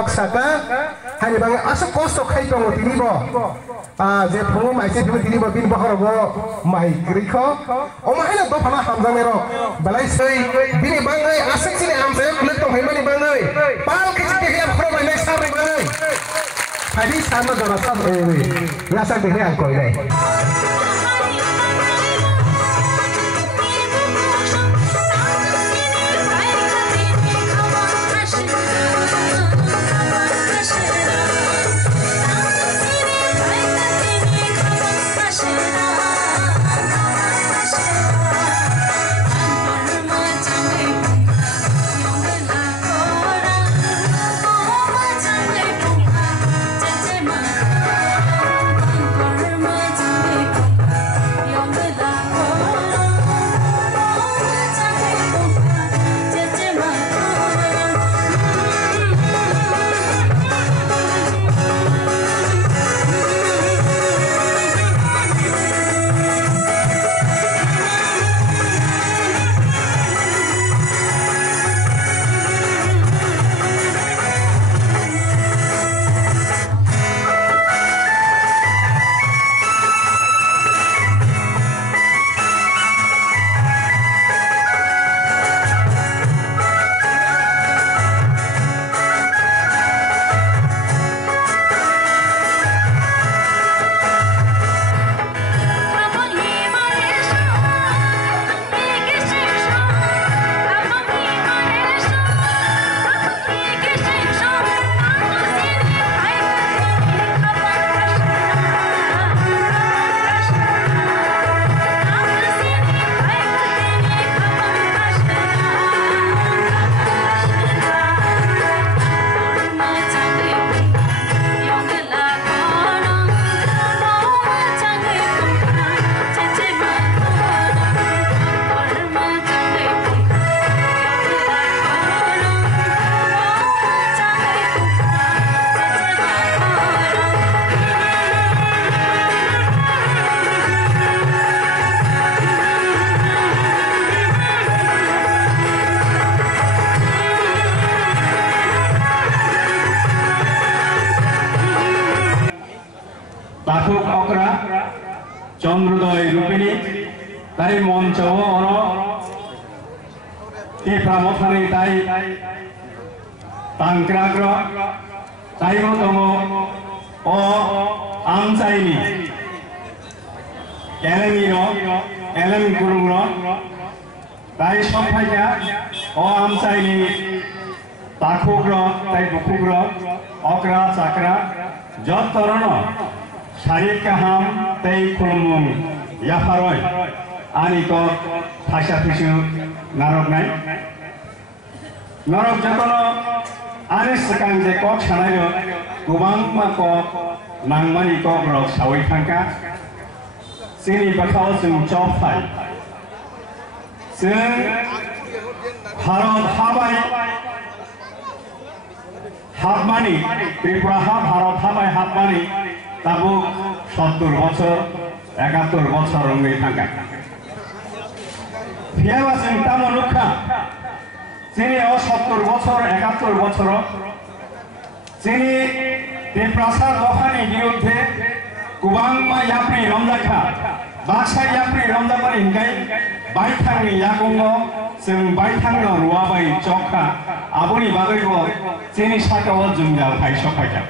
kok saka hai bang aso kosto khai tong tini bo je phongo mai se tini bo bin bahar bo mai krikho o mai na do phana hamjang ero balai sei bini bang ai asik sini amse kulit tong hai mani bang ai pal ke chike ya phro mai nei sa bang ai hadi sama dora sa ya sa de ang koi nei চন্দ্রোদয় রূপিণী তাই মঞ্চ on তে প্রামথানি তাই তাংক্রাগ্র তাই মতম ও আমচাইনি এলেমির এলেম গুরুংর তাই সফাইয়া ও আমচাইনি তাখুগ্র তাই বুকুগ্র অকরা চাকরা যত তরণ Syariat kaham tei kulmung yafaroi ani ko thasa thisu narok nai narok jatono ani sekang je kok sanayo gubang ma kok nangmani kok rok sawai thangka sini bakhao sung chop phai sung Bharat habai habmani Tripura Bharat habai habmani তাবু 70 বছর 71 বছর রঙে থাকা ফিয়াবাসিং তাম লুখা যিনি 70 বছর 71 বছর যিনি দেপ্রাসাদ দফানি বিরুদ্ধে কুবাংমা ইয়াপ্রি রমজাখা বাক্সা ইয়াপ্রি রমজাবানি হিংগাই বাইথাংনি ইয়াগঙ্গ जों बायथांनो रुवाबाय चखा आबुनि बागैबो যিনি साकाव जुंजाल फायसफायजा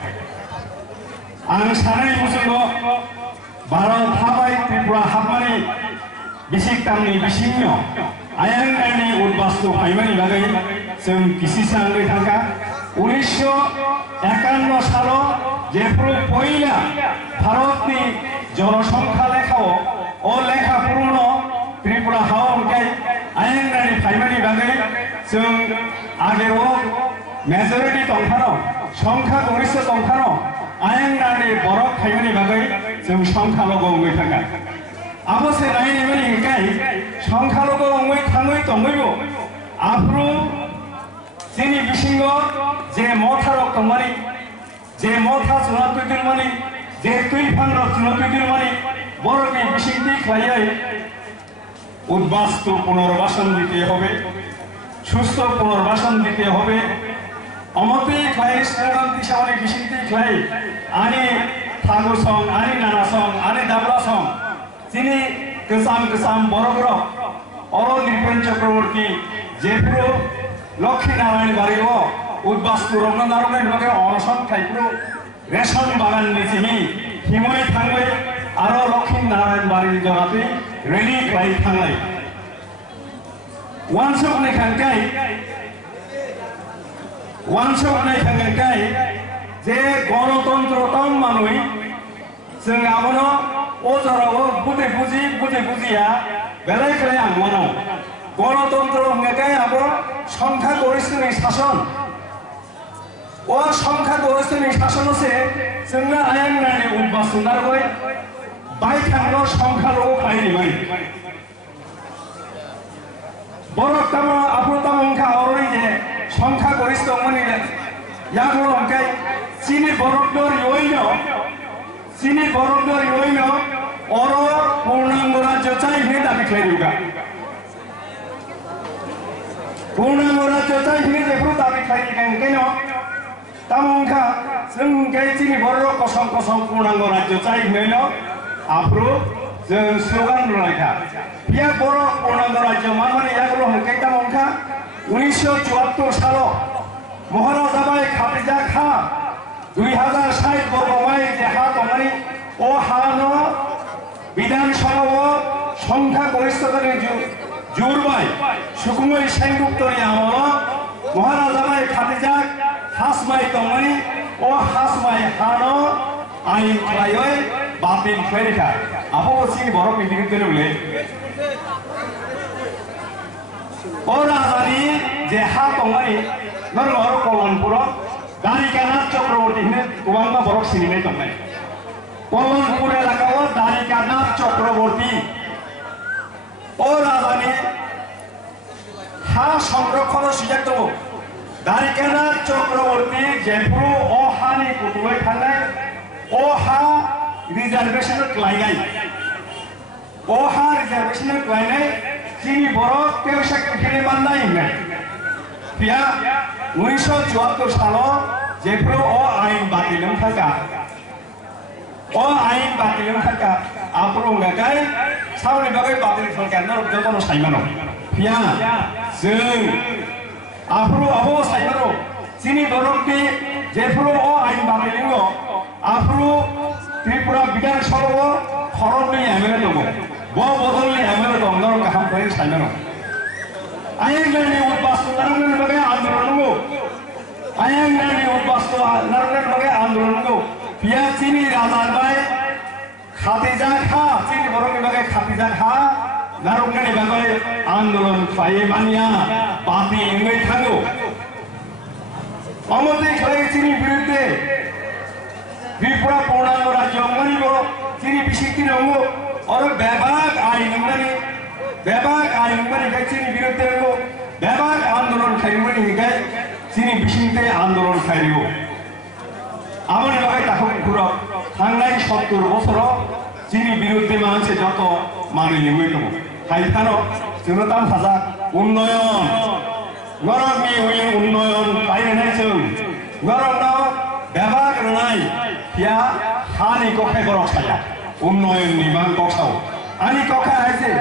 आं सानै मुसुंग भारत हाबाय त्रिपुरा हाबमानि बिसिक तामनि बिसिंनो आयांगानि उद्बास्तु फायमानि बागै जों किसिसांगै थांगा 1951 सालो जेफ्रु पयला भारतनि जनसंख्या लेखाव ओ लेखा पूर्ण त्रिपुरा हावंगाय आयांगानि फायमानि बागै जों आगेव मेजरिटी दंखानो संख्या गरिष्ठ दंखानो आयांगानि बरफ फायमानि बागै जों संख्याल'गो उङै थांगा आबसे नायनि मानि हिंगाय संख्याल'गो उङै थाङै दङैबो आफ्रु जोंनि बिसिंग जे मथारक दंमानि जे मथा जुना तुइदिरमानि जे तुइफांरक जुना तुइदिरमानि बरफनि बिसिंथि खालायै उद्बास्तु पुनर्बासन दिते हबे सुस्थ पुनर्बासन दिते हबे 어머니 클라이 스토간 티샤원의 비신티 클라이 아니 타구성 아니 나나성 아니 다브라성 지니 그삼 বড় অরো নির্পেন চক্রবর্তী যেপুরো লক্ষ্মীনারায়ণ বাড়ির উদ্বাস্তু রমনারায়ণ লগে অনশন খাইপুরো রেশন বাগান নিচিমি হিময় থাঙ্গৈ আরো লক্ষ্মীনারায়ণ বাড়ির জনাতে রেলি ক্লাই থাঙ্গাই ওয়ানসক নেখাঙ্গাই যে গণতন্ত্রতম মানুষ जों आबोनो अजराव बुझे बुझिया बेलाय बेलाय आंगमानो गणतंत्र होंगाय आबो संख्या गरिष्ठनि शासन ओ संख्या गरिष्ठनि शासन से जोंना आयेननि उद्बासुनार गय बायथांनो संख्या लोग फायनि बाय बरकताम आपुताम अंका अरनि जे संख्या गरिष्ठ मनि यागो अंकाय चीनी बरकदर योइनो चीनी बरफदर योइनो अरो पूर्णांग राज्य चाहिए दाबी खालामोगा पूर्णांग राज्य चाहिए जेखौ दाबि खालामो तामंखा जों गे चीनी बरफ कसम पूर्णांग राज्य चाहिए आफ्रो जों स्लोगान रलायखा बिया बरफ पूर्णांग राज्य माने यागलो हंके तामंखा 1974 सालो महाराजा बाय खातिजा खा 2060 বর্গ মাইল যে হাত মানে ও হানো বিধানসভা সংখ্যা গরিষ্ঠতার জোরবাই সুকুমই সেনগুপ্তরি আমল মহারাজা বাই খাতিজাক হাসমাই তমানি ও হাসমাই হানো আইন খালায় বাতিল ফেরিকা আবো সিনি বড় মিটিং করে বলে ও রাজানি যে হাত তমানি নরমর কলনপুর दारिकानाथ चक्रवर्ती हिने गोबांबा बरक सिनिनाय दंनाय कलनपुर एलाकायाव दारिकानाथ चक्रवर्ती ओ राजानि हा संरक्षण सुजाक दङ दारिकानाथ चक्रवर्ती जेपुरो अ हानि कुटुलै थांनाय अ हा रिजार्वेशन क्लायनाय अ हा रिजार्वेशन क्लायनाय जिनि बरक पेवसाक खेले बान्नाय होननाय बिया 1974 सालो जेफ्रो अ आइन बातिलम थाका अ आइन बातिलम थाका आपरो गाय सावनि बागै बातिल सरकारनो जतन साइमानो फिया जों आपरो अबो साइमानो सिनि बरकति जेफ्रो अ आइन बातिलंगो आपरो त्रिपुरा विधानसभा खरबनि एमएलए दङ ब बदलनि एमएलए दङ नर गाहाम फाइ साइमानो आयेंगानि उद्बास्तु नारंगन बगे आंदोलनगो आयेंगानि उद्बास्तु नारंगन बगे आंदोलनगो बिया चीनी राजाबाय खातिजा खा चीनी बरकनि बगे खातिजा खा नारंगनि बगे आंदोलन फाये मानिया पार्टी इंगै थांगो अमति खाय चीनी बिरुद्धे त्रिपुरा पूर्णांग राज्य अंगनिगो चीनी बिसिक्ति दंगो और बेबाक आइन अंगनि बेबाक आइन अंगनि चीनी बिरुद्धे दंगो बेबाक आंदोलन खायमनि हिगाय चीनी बिसिंते आंदोलन खायरियो आमनि बागै ताखौ खुरो थांनाय 70 বছराव चीनी बिरुद्धे मानसे जत मानिलिङै दङ हायथानो जोंनो दाम हाजा उन्नयन गरमनि उन्नयन बायनाय जों गरमनाव बेबाक रनाय या हानि कखाय गरक साया उन्नयननि मान कखाव आनि कखा आइसे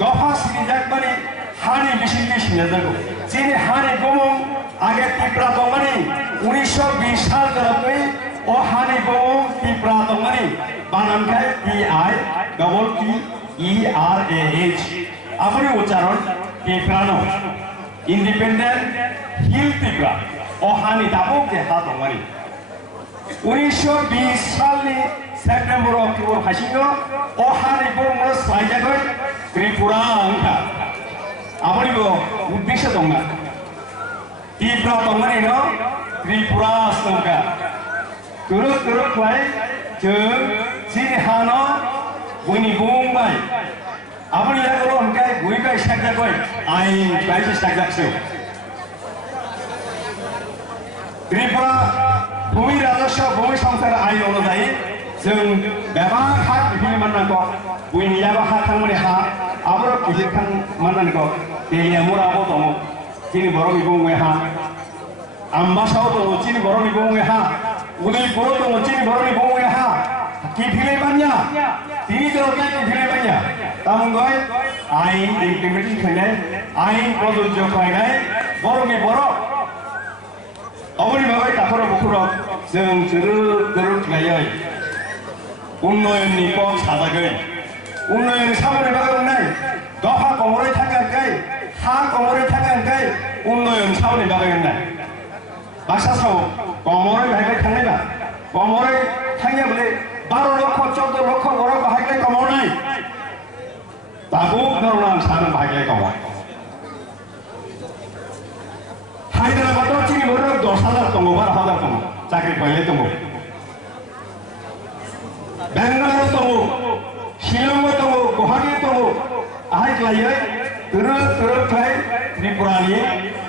दफा सिजाक माने हानि बिसिंनि सिनाजागौ चीनी हानि गमं आगे त्रिपुरा दंमानि 1920 साल गोलावै अ हानि गमं त्रिपुरा दंमानि बानानखाय PITERAH आपनि उच्चारण त्रिपुरानो इंडिपेंडेंट हिल त्रिपुरा अ हानि दाबो के हा दंमानि 1920 सालनि सेप्टेम्बर अक्टोबर फाइसिङो अ हानि गमं स्लाइजागै त्रिपुरा अंका आपनिबो उद्देश्य दंना त्रिपुरा दंमानि न त्रिपुरा संका तुरुक लाय जों चीनी हानो बयनि बुंबाय आपनि यागो हमकाय गुइबाय सागजागय आइन बायसे सागजासो त्रिपुरा भूमि राजस्व भूमि संसार आइन अनुसार जों बेबाक हा बिफिनि माननांगौ बयनि याबो हा थांमोनि हा आबो बिफिर थां माननांगौ एलिया मुराबो दङ चीनी बर' बिबुंबाय हा Ambasaw dong cini boroni bongwe ha udai puro dong cini boroni bongwe ha ki phile banya tini jero ki phile banya tamungoi ain implementation khainai ain projojjo khainai boroni boro oboni babai takhoro bukhuro जों जोरो खालायै उन्नयननि कम साजागोन उन्नयन सामने बागोननाय दफा कमरै थांगानखाय हा कमरै थांगानखाय उन्नयन सामने बागोननाय बाक्सासाव कमरै बाहायबाय थांनायबा कमरै थांयाबले 12 लक्ष 14 लक्ष बर बाहायलाय कमावनाय दाबो नरनां सानो बाहायलाय कमाव हायद्राबादाव चिनि बर 10,000 दङ 12,000 दङ चाकरी पाइले दङ बेंगालुरु दङ शिलं दङ गुवाहाटी दङ आहायख्लायै दोरोख्लाय त्रिपुरानि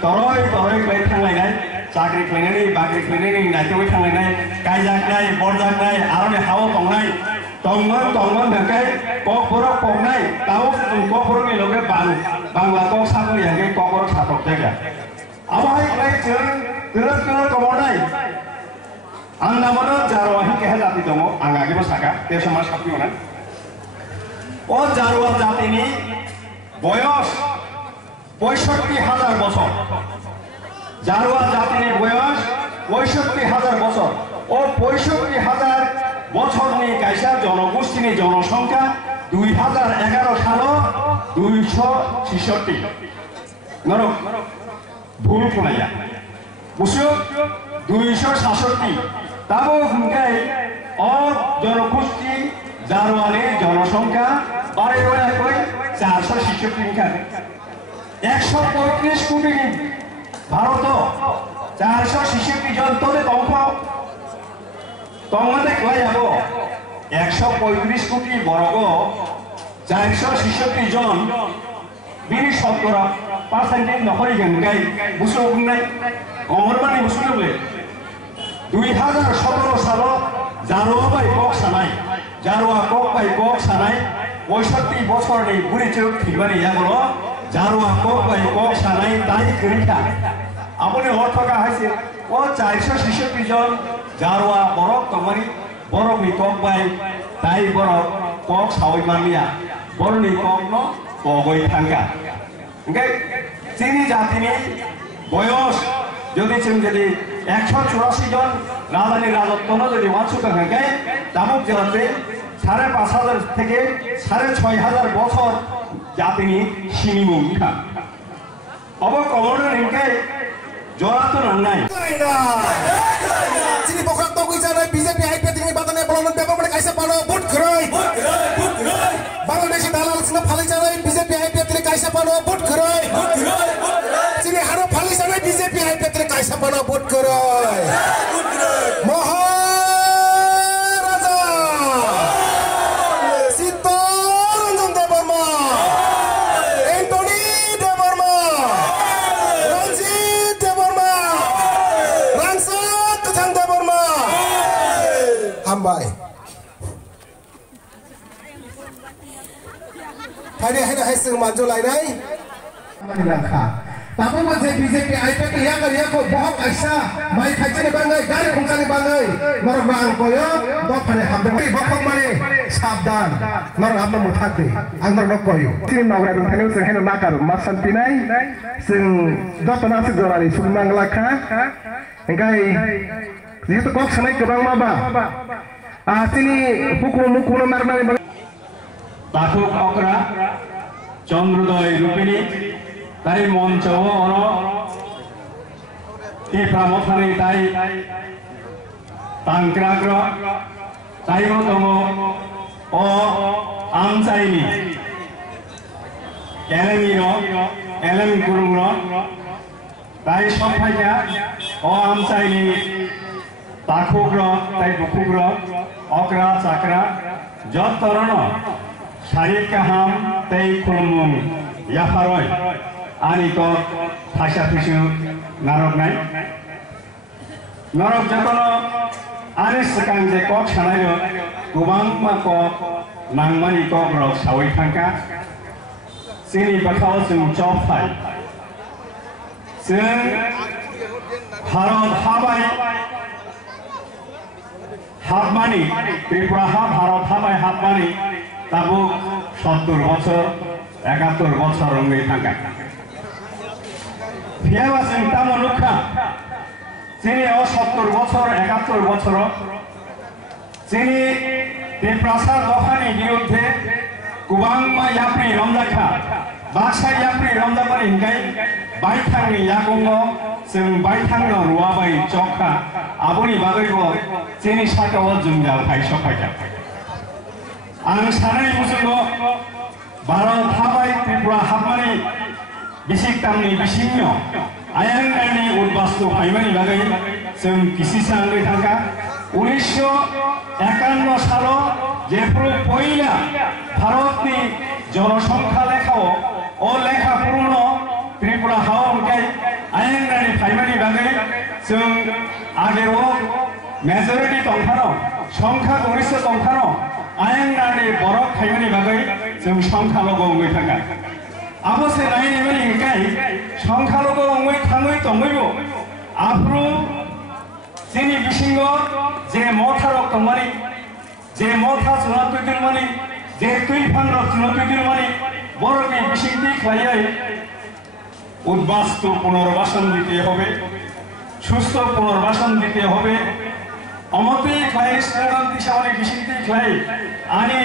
तरै क्लाय थांलायनाय चाकरी खालायनायनि बाख्रि खालायनायनि नायथावै थांलायनाय गायजानाय बरजानाय आरनि हाव दंनाय दंमोन होनखाय ककबरक पकनाय दाव ककबरनि लगे बांला कक साखरि हंखाय ककबरक साथक जायगा आवाहायख्लाय जों दोरो कमावनाय आंनाबो जारवा हिंखे जाति दङ आं आगेबो साका बे समाज साफियोना ओ जारवा जातिनि बयस 65,000 বছর जारवा जातिनि बयस 65,000 বছর ओ 65,000 বছরनि कायसा जनगोष्ठीनि जनसंख्या 2011 सालाव 266 नरक भूल खोनाया बुसुक 266 ताबो हुंखाय और जनगोष्ठी जारवानि जनसंख्या बारे बारे 466 खान 135 कोटी भारत 466 जन तोरे तंगमादे क्लायाबो 135 कोटी बरग 466 जन बिनि शतकरा पार्सेंटेज नखरिगोन गाय बुसु बुंनाय कमरमानि बुसुनोबले 2017 सालाव जारवा बाय कक सानाय जारवा कक बाय कक सानाय 65 বছরनि बुरिचो थिबानि यागलो जारवा कक बाय कक सानाय दाय गैखा आपनि अर्थका हायसे ओ 466 जन जारवा बरक तंगमानि बरकनि कक बाय दाय बरक कक सावैमानिया बरनि कक न बगै थांगा ओंखाय जोंनि जातिनि बयस যদি যদি 184 জন রাজানি রাজত্ব যদি ওয়ানসুকা হয়ে দামুক জেলাতে 5,500 থেকে 6,500 বছর জাতিনি সিনিমুখা অব কমনের হিংকে জড়াতো নাই চিনি বকরাক তো কইছা নাই বিজেপি আইপি তিনি বাদানে বলন পেপার মানে কাইসা পানো ভোট খরই বাংলাদেশি দালাল সিনা ফালি জানাই বিজেপি আইপি তিনি কাইসা পানো ভোট খরই চিনি হারো ফালি জানাই বিজেপি আইপি তিনি কাইসা পানো ভোট খরই মহারাজা সীতারঞ্জন দেববর্মা এন্টনি দেববর্মা রঞ্জিত দেববর্মা রাংসাত কাছাং দেববর্মা হামবাই Hari hai sing manjo lainai langkah tapi masih BJP IPK ya kali ko bahok aisa mai khajani bangai gari khungkani bangai norok bang koyo dok phane hamde bokok mane sabdan norok amna muthakde ang norok koyo tin nagra dong thane sing heno nakar masan pinai sing dotana se gorani sumang lakha engkai jitu kok sanai kebang maba tini pukul marnani Takuk okra Chandrodaya Rupini Tai Moncawa ono Ti Pramothani Tai Tangkragra Tai Motomo O Amsaini Elemiro Elem Kurungro Tai Sophaya O Amsaini Takukro Tai Bukukro Okra Chakra Jot Torono Syarif kaham tei kulumung yafaroi ani ko phasa phisu narok nai narok jatono ani sekang je kok sanayo gubang ma kok nangmani kok rok sawai thangka sini bakhao sung chop phai sung Bharat হাবাই হাতমানি ত্রিপুরা ভারত হাবাই হাতমানি তাবো 70 বছর 71 বছর রঙে থাকা ফিয়াবাসিং তামলুখা যিনি 70 বছর 71 বছর যিনি ত্রিপ্রাসা দফানি বিরুদ্ধে কুবাংমা ইয়াপ্রি রমজাখা বাক্সা ইয়াপ্रि रमजाबारि हिंगाय बायथांनि यागंग जों बायथांनो रुवाबाय चखा आबनि बागैबो जेनि साकाव जुंगाल फायसफायजा आं सानै मुसुंग भारत हाबाय त्रिपुरा हाबमानि बिसिकतांनि बिसिंनो आयांगानि उदबास्तु फायमानि बागै जों किसिसांगै थांगा 1951 सालाव जेफ्रु पयला भारतनि जनसंख्या लेखाव ओ लेखा पुरुन त्रिपुरा हावंगाय आयांगानि फायमानि बागै जों आगेव मेजरिटी दंखानो संख्या गरिष्ठ दंखानो आयांगानि बरफ फायमानि बागै जों संख्याल'गो उंगै थांगा आबसे नायनायमानि हिंगाय संख्याल'गो उंगै थाङै दंगैबो आफ्रु जेनि बिसिंग जे मथारक दंमानि जे मथा जुना तुइदिरमानि जे तुइफांरक जुना तुइदिरमानि बरफनि बिसिंथि खालायै उद्बास्तु पुनर्बासन दिते हबे सुस्थ पुनर्बासन दिते हबे अमते खालाय स्लोगान दिसावनि बिसिंथि खालाय आनि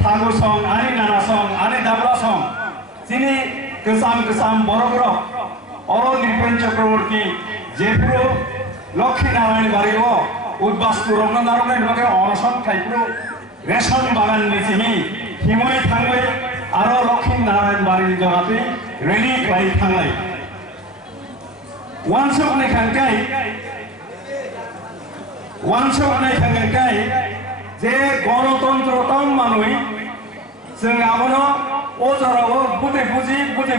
थागुसं आनि नानासं आनि दाब्रासं जिनि गोसाम गोसाम बरफरक अर निरपेन चक्रवर्ती जेफ्रु लक्ष्मी नारायण बारिगो उद्बास्तु रमनारायण बागे अनसन खायफ्रु रेशन बागान निजिहि हिमय थांबाय आरो लक्ष्मी नारायण बारिनि जराति रेलि खालाय थांनाय वानसबनि खांगाय जे गणतन्त्र तम मानुय जों आबनो अजराव बुदे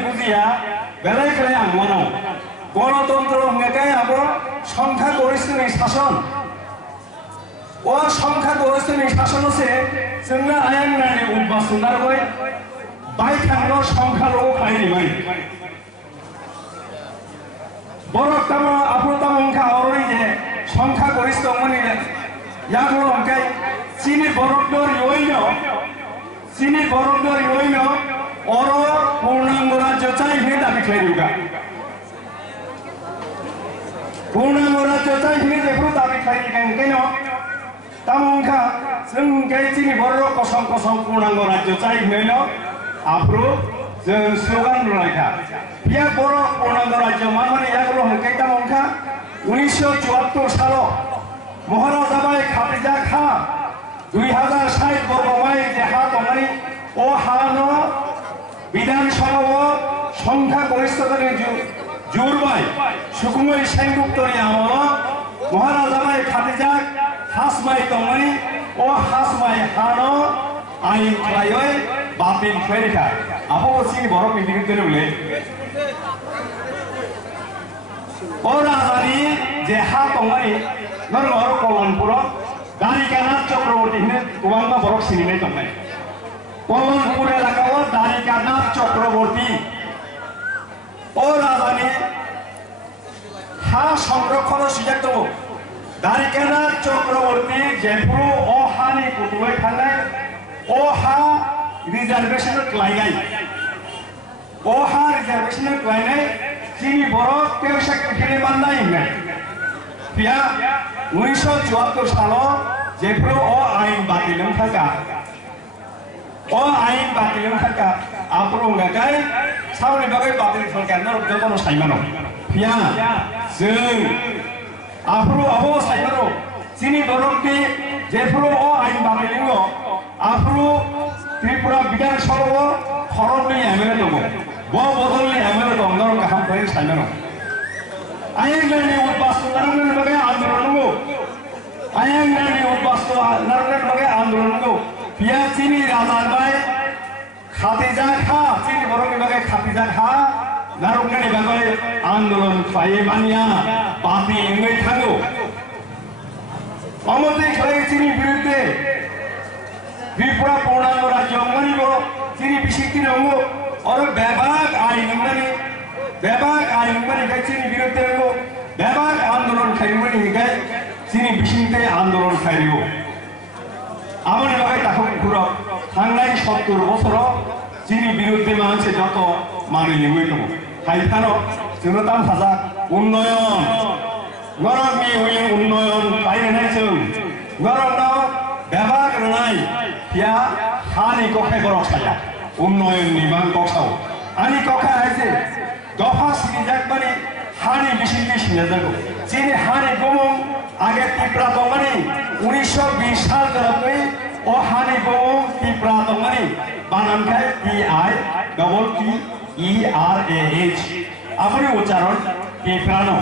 बुजिया बेलाय खालाय आं मानाव गणतंत्र होंगाय आबो संख्या गरिष्ठनि शासन ओ संख्या गरिष्ठनि शासन से जोंना आयांगानि उद्बास्तु नारबाय बायथांनो संख्याल'गो खालायनिबाय बरफ तामा आफ्रो तामंखा अरनि जे संख्या गरिष्ठ माने यागो होंगाय चिनि बरफदर योइनो अर पूर्णांग राज्य चाइ हे दाबि खालायनिगा पूर्णांग राज्य चाइनि जेफ्रु दाबि खालायनिगायनो तामंखा जों गायचिनि बर' कसम पूर्णांग राज्य चाइनो आफ्रु जों स्लोगान रुलायखा बिया बर' पूर्णांग राज्य माने यागल होंगाय तामंखा 1974 सालाव महाराजा बाय खातिजा खा 2060 वर्ग माइल जे हा दंमानि ओ हानो विधानसभाव संख्या गरिष्ठतानि जुरबाय सुकुमै सेनगुप्तनि आमलाव महाराजा बाय खातिजा हासमाय दंमानि ओ हासमाय हानो आइन खालायै बातिल खालायखा आबो सिनि बरफ बिदिनो दोले ओ राजानि जे हा दंमानि नरमार कलनपुर दारिकानाथ चक्रवर्ती ने गोबांबा बरफ सिनिनाय दंनाय कलनपुर एलाकाव दारिकानाथ चक्रवर्ती ओ राजानि हा संरक्षण सुजाक दङ दारिकानाथ चक्रवर्ती जेफ्रु ओ हानि कुटुलै थानाय ओ हा रिजार्वेशन क्लायनाय ओ हा रिजार्वेशन क्लायनाय जिनि बरफ पेवसाक खेले बान्नाय होननाय बिया 1974 सालाव जेफ्रु ओ आइन बातिलम थाका आफ्रोंगाय सावनि बागै बातिल खालामनो दङ साइमानो बिया जों आफ्रो आबो साइमानो जिनि बरफनि जेफ्रु ओ आइन बातिलंगो आफ्रो त्रिपुरा विधानसभाव खरबनि एमएलए दङ बो बदलनि एमएलए दङ नर गाहाम फाय साइमानो आयांगानि उद्बास्तु नारंगनि बागै आन्दोलनगो आयांगानि उद्बास्तु नारंगनि बागै आन्दोलनगो बिया चिनि राजाबाय खातिजा खा चिनि बरफनि बागै खातिजा खा नारंगनि बागै आन्दोलन खालाय मानिया बाति एंगै थाङो अमते खालाय चिनि बिरुद्धे त्रिपुरा पूर्णांग राज्य अंगनिबो चिनि बिसिक्ति दङो और बेबाक आइन गाय चिनि बिरुद्धे বেবাক আন্দোলন খাইমনি হিগাই চিনি বিশিংতে আন্দোলন খাইরিও আমার বাগাই তাকে ঘুরো থাংনাই 70 বছর চিনি বিরুদ্ধে মানুষে যত মানি লিবই দङ হাইখানো जोंनो दाम हाजा उन्नयन गरमनि उन्नयन बायनाय जों गरमनाव बेबाक रोंनाय या हानि कखाय गरम साया उन्नयननि मान कखाव आनि कखा हायसे दफा सिरिजाक माने हानि बिसिनि सिनाजागौ जेने हानि गमं आगे टिप्रा दंमानि 1920 साल गोलावै ओ हानि गमं टिप्रा दंमानि बानानखाय PIERAH अपनी उच्चारण टिप्रानो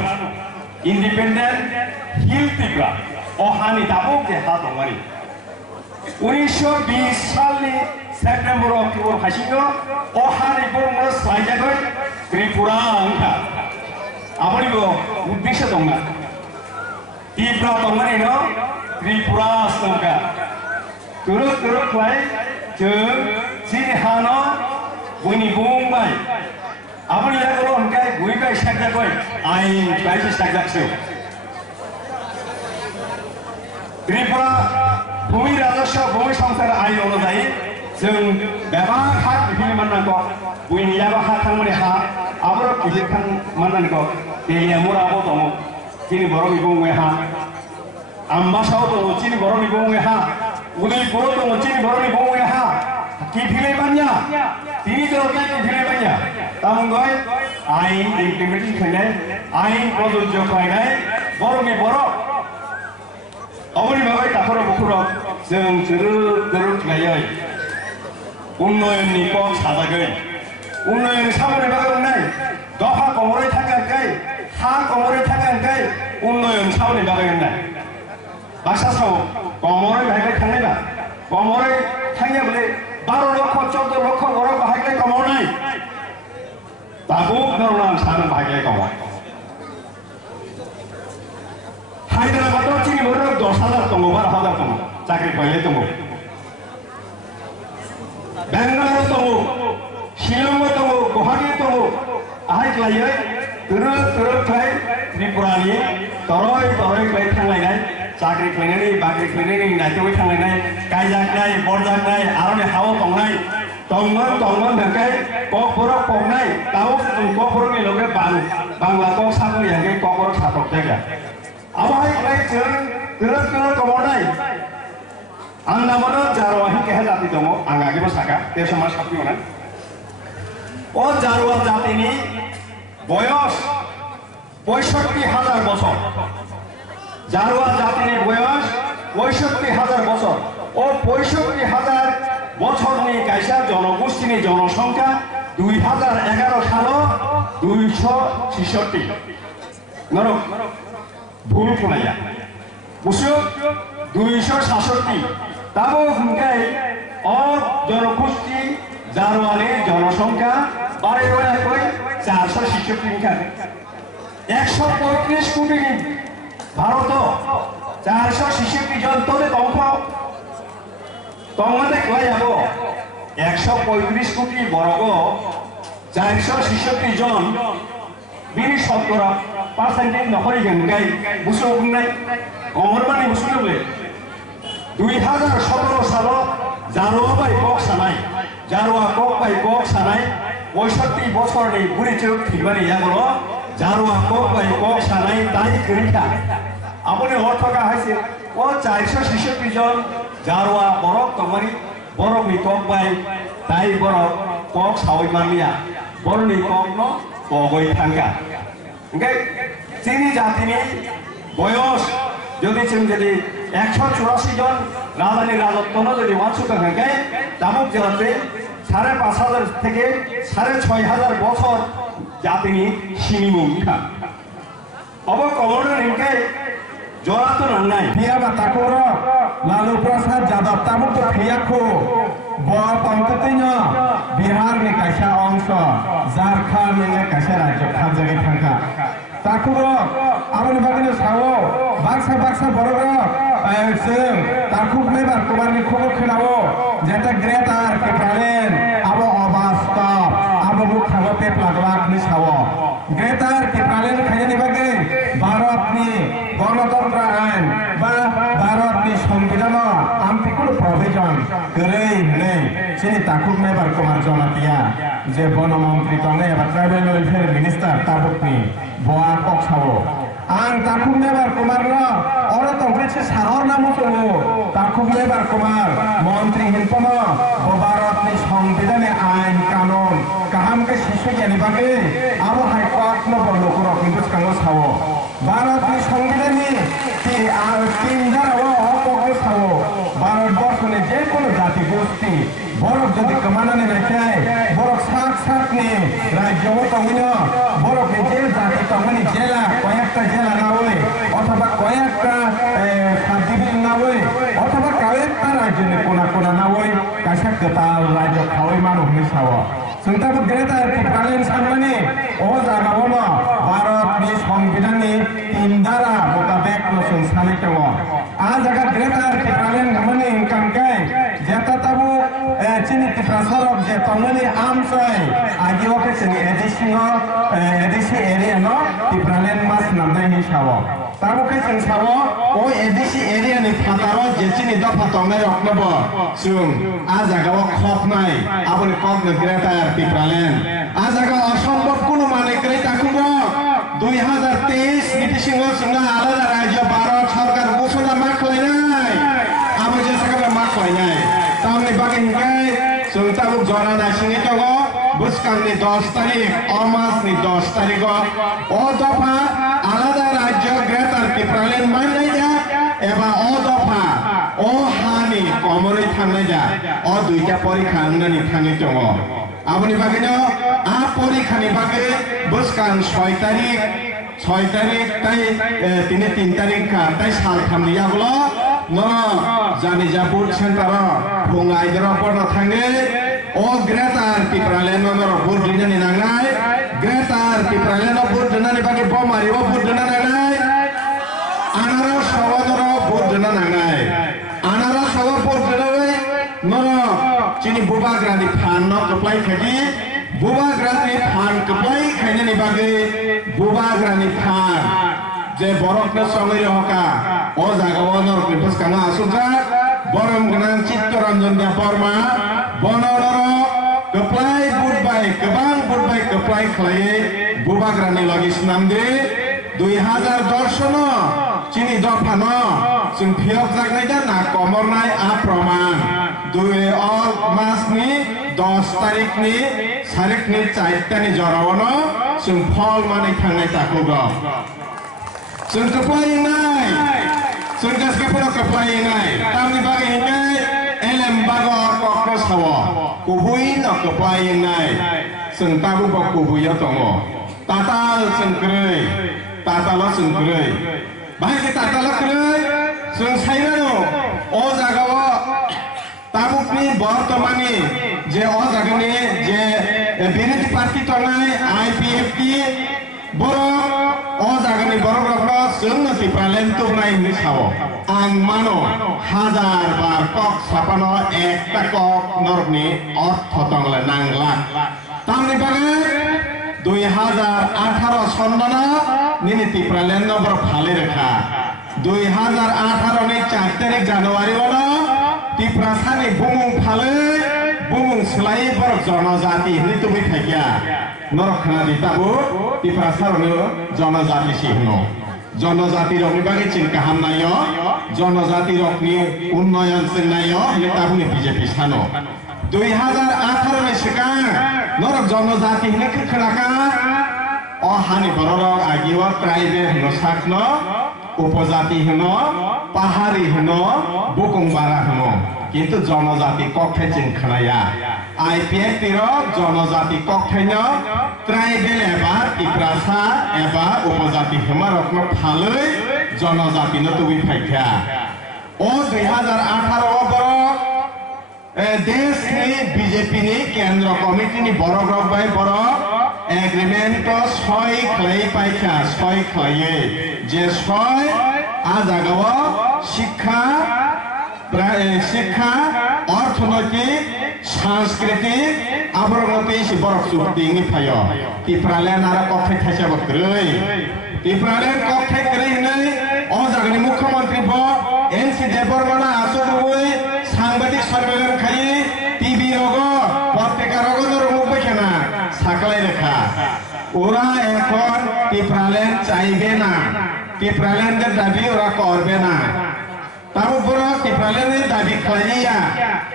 इंडिपेंडेंट हिल टिप्रा और हानि दाबों के हाथ हमारी 1920 साल में सेप्टेम्बर अक्टोबर हासिनो और हानि बोंग स्लाइजागै त्रिपुरा अंका अपनी वो उद्देश्य दंगा टिप्रा दंगानि न त्रिपुरा संका तुरुक लाय जों जिनि हानो बयनि बुंबाय अपनी लागो हमकाय गुइबाय सागजागय आइन बायसे सागजागसो त्रिपुरा भूमि राजस्व भूमि संसार आइन अनुयायी जों बेबाक हा बिफिनि माननांगौ बुइनियाबो हा थांमोनि हा आबो बिफि थां माननांगौ देलियामुराबो दङ जोंनि बर' बिबुंनि हा आम्बासाव दङ जोंनि बर' बिबुंनि हा उदयपुराव दङ जोंनि बर' बिबुंनि हा किफिले बान्या তিনি জনকে কিফিলে বান্য়া তামঙ্গয় আইন ইমপ্লিমেন্টেশন খাইনাय আইন প্রযোজ্য খাইনাय বরनि बर' अबनि बागै दाखर बुखुर जों जोरुक लायै उन्नयननि कम साजागै उन्नयन सामनि बागै उन्नाय दफा कमरै थांगांगै हा कमरै थांगांगै उन्नयन सामनि बागै उन्नाय बासा साव कमरै बागै थांनायबा कमरै थांया बले 12 লক্ষ 14 লক্ষ বড় বাহাগলে কমাও নাই তাবুক নরনাম সান বাহাগলে কমাও হায়দ্রাবাদ চিনি বড় 10,000 দङ 12,000 দङ চাকরি পাইলে দङ বেঙ্গালুরু দङ শিলং दङ गुवाहाटी दङ आहाय लायै तुरुक खाय त्रिपुरानि तरय खाय थांलायनाय चाकरि खायनायनि बाख्रि खायनायनि नायथावै थांलायनाय गायजानाय बरजानाय आरनि हाव दंनाय दंमोन नोंखाय ककबर पकनाय दाउ ककबरनि लगे बांला कक साखरि यागे ककबर साथक जायगा आबाय खाय जों तुरुक कमावनाय आंनाबो जारवा हिके जाति दङ आं आगेबो साका बे समाज साखियोना ओ जारवा जातिनि बयस 65,000 বছর জারোয়া জাতির বয়স 65,000 বছর ও 65,000 বছরনি কাইসা জনগোষ্ঠীর জনসংখ্যা 2011 সাল 266 নরক ভুল কোনাইয়া বুঝছো 266 তাবো হুমকাই ও জনগোষ্ঠী জারোয়ানের জনসংখ্যা বাড়ে বাড়ে কই 466 খানে 135 কোটি ভারত 466 জন তোলে দংখ তংমানে কয় যাব 135 কোটি বর্গ 466 জন বিনি 70% নকরি গেনগাই বুঝো বুনাই অমরমানি বুঝলো বলে 2017 সাল Jarawa by cock Sanai Jarawa cock by cock সানাই 65 বছরনি বুড়ি চোখ ঠিকবানি ইয়াগুলো জারোয়া কক বাই কক সানাই তাই করিখা আপনি অর্থকা হয়েছে ও 466 জন জারোয়া বরক তোমারি বরকনি কক বাই তাই বরক কক সাওই মানিয়া বরনি কক ন কগই থাঙ্গা ओंखाय जोंनि जातिनि बयस যদি जों 184 জন রাজানি রাজত্বনো যদি মানসুকা থাকে দামুক জেলাতে 5,500 থেকে 6,500 বছর জাতিনি সিনিমুখা অব কমনের হিংকে জড়াতো নাই ফিয়াবা তাকর লালু প্রসাদ যাদব তামুক তো ফিয়াখো বংকতেন বিহারनि কাইসা অংশ झारखंडनि কাইসা রাজ্য খাজাগে থাকা তাকুর আমনি বাগিনে সাও বাক্সা বড় जों ताकु फैबार कुमारनि खबर खोनावो जेता ग्रेटार केटालेन आबो अबास्तव आबो मुखाबो पेप्लाग्लाकनि सावो গ্রেটার টিপ্রালেন খাইনি বাগে ভারতনি গণতন্ত্র আইন বা ভারতনি সংবিধান আমতি কোনো প্রভিজন গरै নেই চিনি তাকুক মেবার কুমার জনাতিয়া যে বনমন্ত্রী তনে এবা ট্রাইবেল ওয়েলফেয়ার মিনিস্টার তাবুকনি বয়া ককসাও आं ताकुक मेबार कुमार न और तो गृह शहर नाम चलो ताकुक मेबार कुमार मंत्री हिंपन भारत नि संविधान आईन कानून काहाम के शिशु ज्ञानी बागे अब हाईकोर्ट न बंद करो किंतु कांगो सावो भारत नि संविधान नि तीन धारा अपको सावो भारत वर्ष ने जे कोनो जाति गोष्ठी बरफ যদি কমানানে রাখায় বরফ সাত সাত নি রাজ্য তমিন বরফ নি যে জাতি তমিন জেলা কয়েকটা জেলা না হয় অথবা কয়েকটা সাব ডিভিশন না হয় অথবা কয়েকটা রাজ্য নি কোনা কোনা না হয় কাশা গতাল রাজ্য খাওয়াই মানুষ নি সাওয়া সুন্তাবু গ্রেটার টিপ্রালেন সামনে ও জাগাবো না ভারত নি সংবিধানে তিন ধারা মোতাবেক নসুন সানে দङ आ जागा ग्रेटार टिप्रालेन মানে ইনকাম কাই যেটা তাবু চিনি টিপ্রাসরক যে তমনি আমসাই আগে ওকে চিনি এডিসি এরিয়া ন টিপ্রালেন মাস নামদাই হিসাব তাবু কে চিনি সাব ও এডিসি এরিয়া নি ফাতার যে চিনি দফা তমনাই রকনব সুং আ জাগাও খপ নাই আপনি কম গ্রেটার টিপ্রালেন আ জাগা অসম্ভব কোনো মানে গ্রে তাকুব 2023 নীতি সিংহ সিংহ আলাদা রাজ্য ভারত সরকার ঘোষণা মা খাইনাই আবো যে সাকা মা খাইনাই তামনি বাকি হিকাই जों ताबुक जरा नासिनि दङ बुसकांनि 10 तारिख अमासनि 10 तारिख अ दफा आलादा राज्य ग्रेटार टिप्रालेन माननाय जा एबा अ दफा अ हानि कमरै थांनाय जा अ दुइटा परीक्षा होनानै थाङै दङ आबनि बागैनो आ परीक्षानि बागै बुसकां 6 तारिख ताई 3 तारिख ताई साल थामनियाबल न जानि जापुर सेन्टार फुङाइदर पढ्न थाङे अ ग्रेटार टिप्रालेन नर बुर्दिनानि नांनाय ग्रेटार टिप्रालेन बुर्दिनानि बागै बमारिबो बुर्दिना नांनाय आनारा सवदर बुर्दिना नांनाय आनारा सवर बुर्दिनाय नर चिनि बुबाग्रानि फान न कप्लाइ खादि बुबाग्रानि फान कप्लाइ खायनानि बागै बुबाग्रानि फान जे बरफनो समै रहका अ जागाव नर क्रिपस काना आसुजा बरम गनां चित्तरंजन दे बर्मा बनर कप्लाइ बुटबाय गोबां बुटबाय कप्लाइ खलायै बुबाग्रानि लगिस नामदे 2010 न चिनि दफा न जों फियक जागनाय दा ना कमरनाय आ प्रमाण 2 मासनि 10 तारिखनि सारिखनि 4 तानि जरावनो जों फल माने थांनाय ताकुगा जों कप्लायनाय जों गासैबो कप्लायनाय तामनि बागै हिंगाय एलएम बागो कक्र साव कुबुइ न कप्लायनाय जों ताबु बक कुबुइया दङ ताताल जोंग्रै ताताल जोंग्रै बाहाय ताताल ग्रै जों साइनानो अ जागाव ताबुकनि बर्तमाननि जे अ जागानि जे बिरोधी पार्टी तंनाय आईपीएफटी बर अ जागानि बरग्राफ्रा जों टिप्रालेन तुमनाय हिसाव आं मानो हाजार बार कक सापानो एकटा कक नरकनि अर्थ दंले नांला तामनि बागै 2018 सन्दना निनि टिप्रालेन नबर फाले रेखा 2018 नि 4 तारिख जानुवारि वाला टिप्रासानि बुमुं फाले बुमुं सोलाय बर जनजाति नि तुबि थाकिया नरखना दिताबो टिप्रासारनो जनजाति सिहनो जनजाति रकनि बागै चिन्ता हामनायो जनजाति रकनि उन्नयन सिनायो नि ताबुनि बीजेपी सानो 2018 नि सिगां नरक जनजाति नि खखराका अ हानि बररक आगिवा ट्राइबेल हनो साखनो उपजाति हनो पाहाड़ी हनो बुकुंबारा हनो किन्तु जनजाति कक्थे चिनखानाया आईपीएफ तिर जनजाति कक्थैनो ट्राइबेल एबा टिप्रासा एबा उपजाति हमारकनो फालै जनजाति न तुबि फाइखा ओ 2018 बर देश नि बीजेपी नि केंद्र कमिटी नि बरग्रक बाय बर एग्रीमेंट सय खलै पाइखा सय खलै जे सय आ जागाव शिक्षा अर्थनैतिक सांस्कृतिक आबरमती से बरफ सुबतिंग फायो तिप्रालेन आरो कफे थाइसा बक्रै तिप्रालेन कफे करै नै अ जागनि मुख्यमंत्री ब एनसी देबरमाना आसुबुय सांबादिक सम्मेलन खाइ टीवी रगो पत्रिका रगो रगो बैखाना साकलाय लेखा ওরা এখন টিপ্রালেন চাইবে না টিপ্রালেনের দাবি ওরা করবে না তার উপর টিপ্রালেনের দাবি খাইয়া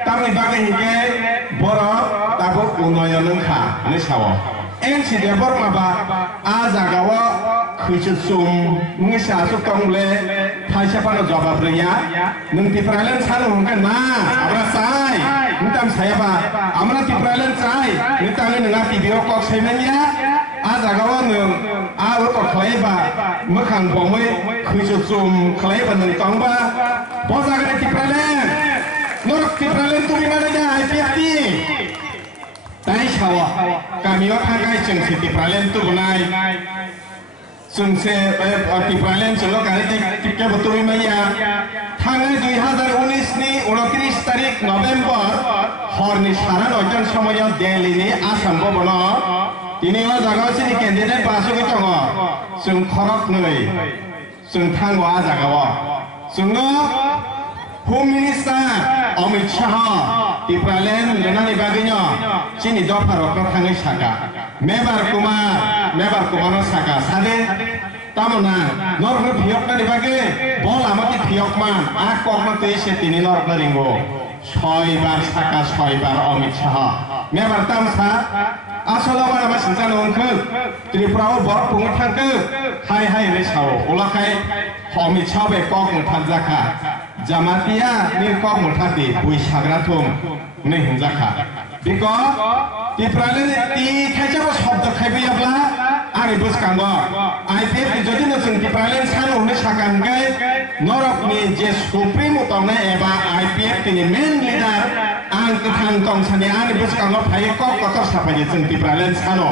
তার বাগে হিকে বড় তাবো উন্নয়ন খা মানে সাও এনসি দেবর মাবা আ জাগাও খৈসু সুম মুই সাসু কংলে ফাইসা পানো জবাব লইয়া নং টিপ্রালেন সানো হংকা না আমরা চাই নিতাম সাইবা আমরা টিপ্রালেন চাই নিতামে নङा টিভিও কক সাইমানিয়া आ जागावा नों आ रको खलायबा मोखां बमै खैसो जुम खलायबा नों तंबा ब जागने टिप्रालेन नरक टिप्रालेन तुबि माने आईपीएफटी ताई सावा गामियाव थांगाय जोंसे टिप्रालेन तुबनाय जोंसे टिप्रालेन जोंल गारि टिके बतुबि माया थांनाय 2019 नि 29 तारिख नभेम्बर हरनि 9:30 समायाव दिल्लीनि आसाम भवनाव তিনি ও জায়গা সিনি ক্যান্ডিডেট বাসুকে দङ जों खरक नै जों थांगौ आ जागाव जोंनो होम मिनिस्टार अमित शाह टिप्रालेन लेनानि बागैनो सिनि दफारक थाङै साका मेबार कुमार साका सादे तामना नरनो भियकनानि बागै बल आमाति भियकमान आ कर्मते से तिनि नरनो रिंगो 6 বার साका 6 বার अमित शाह मेबार तामसा আসলে আমার আমার সিনজানো অংকো ত্রিপুরাও বড় পুং থাকো হাই হাই রে সাও ওলাখাই অমিত শাহ বে কক মুঠান জাখা জামাতিয়া নি কক মুঠাতি বুই সাগরা থুম নে হিনজাখা বিকো ত্রিপুরালে তি খাইজাবো শব্দ খাইबियाब्ला आंनि बुसकांगो आईपीएफ যদি न जों ত্রিপুরালে सानो हने साकांगाय नरकनि जे सुप्रीम उतंनाय एबा आईपीएफ नि मेन लिडार आं गोथां तंसानि आंनि बुसकांगो फाय কক कतर साफाय जों ত্রিপুরালে सानो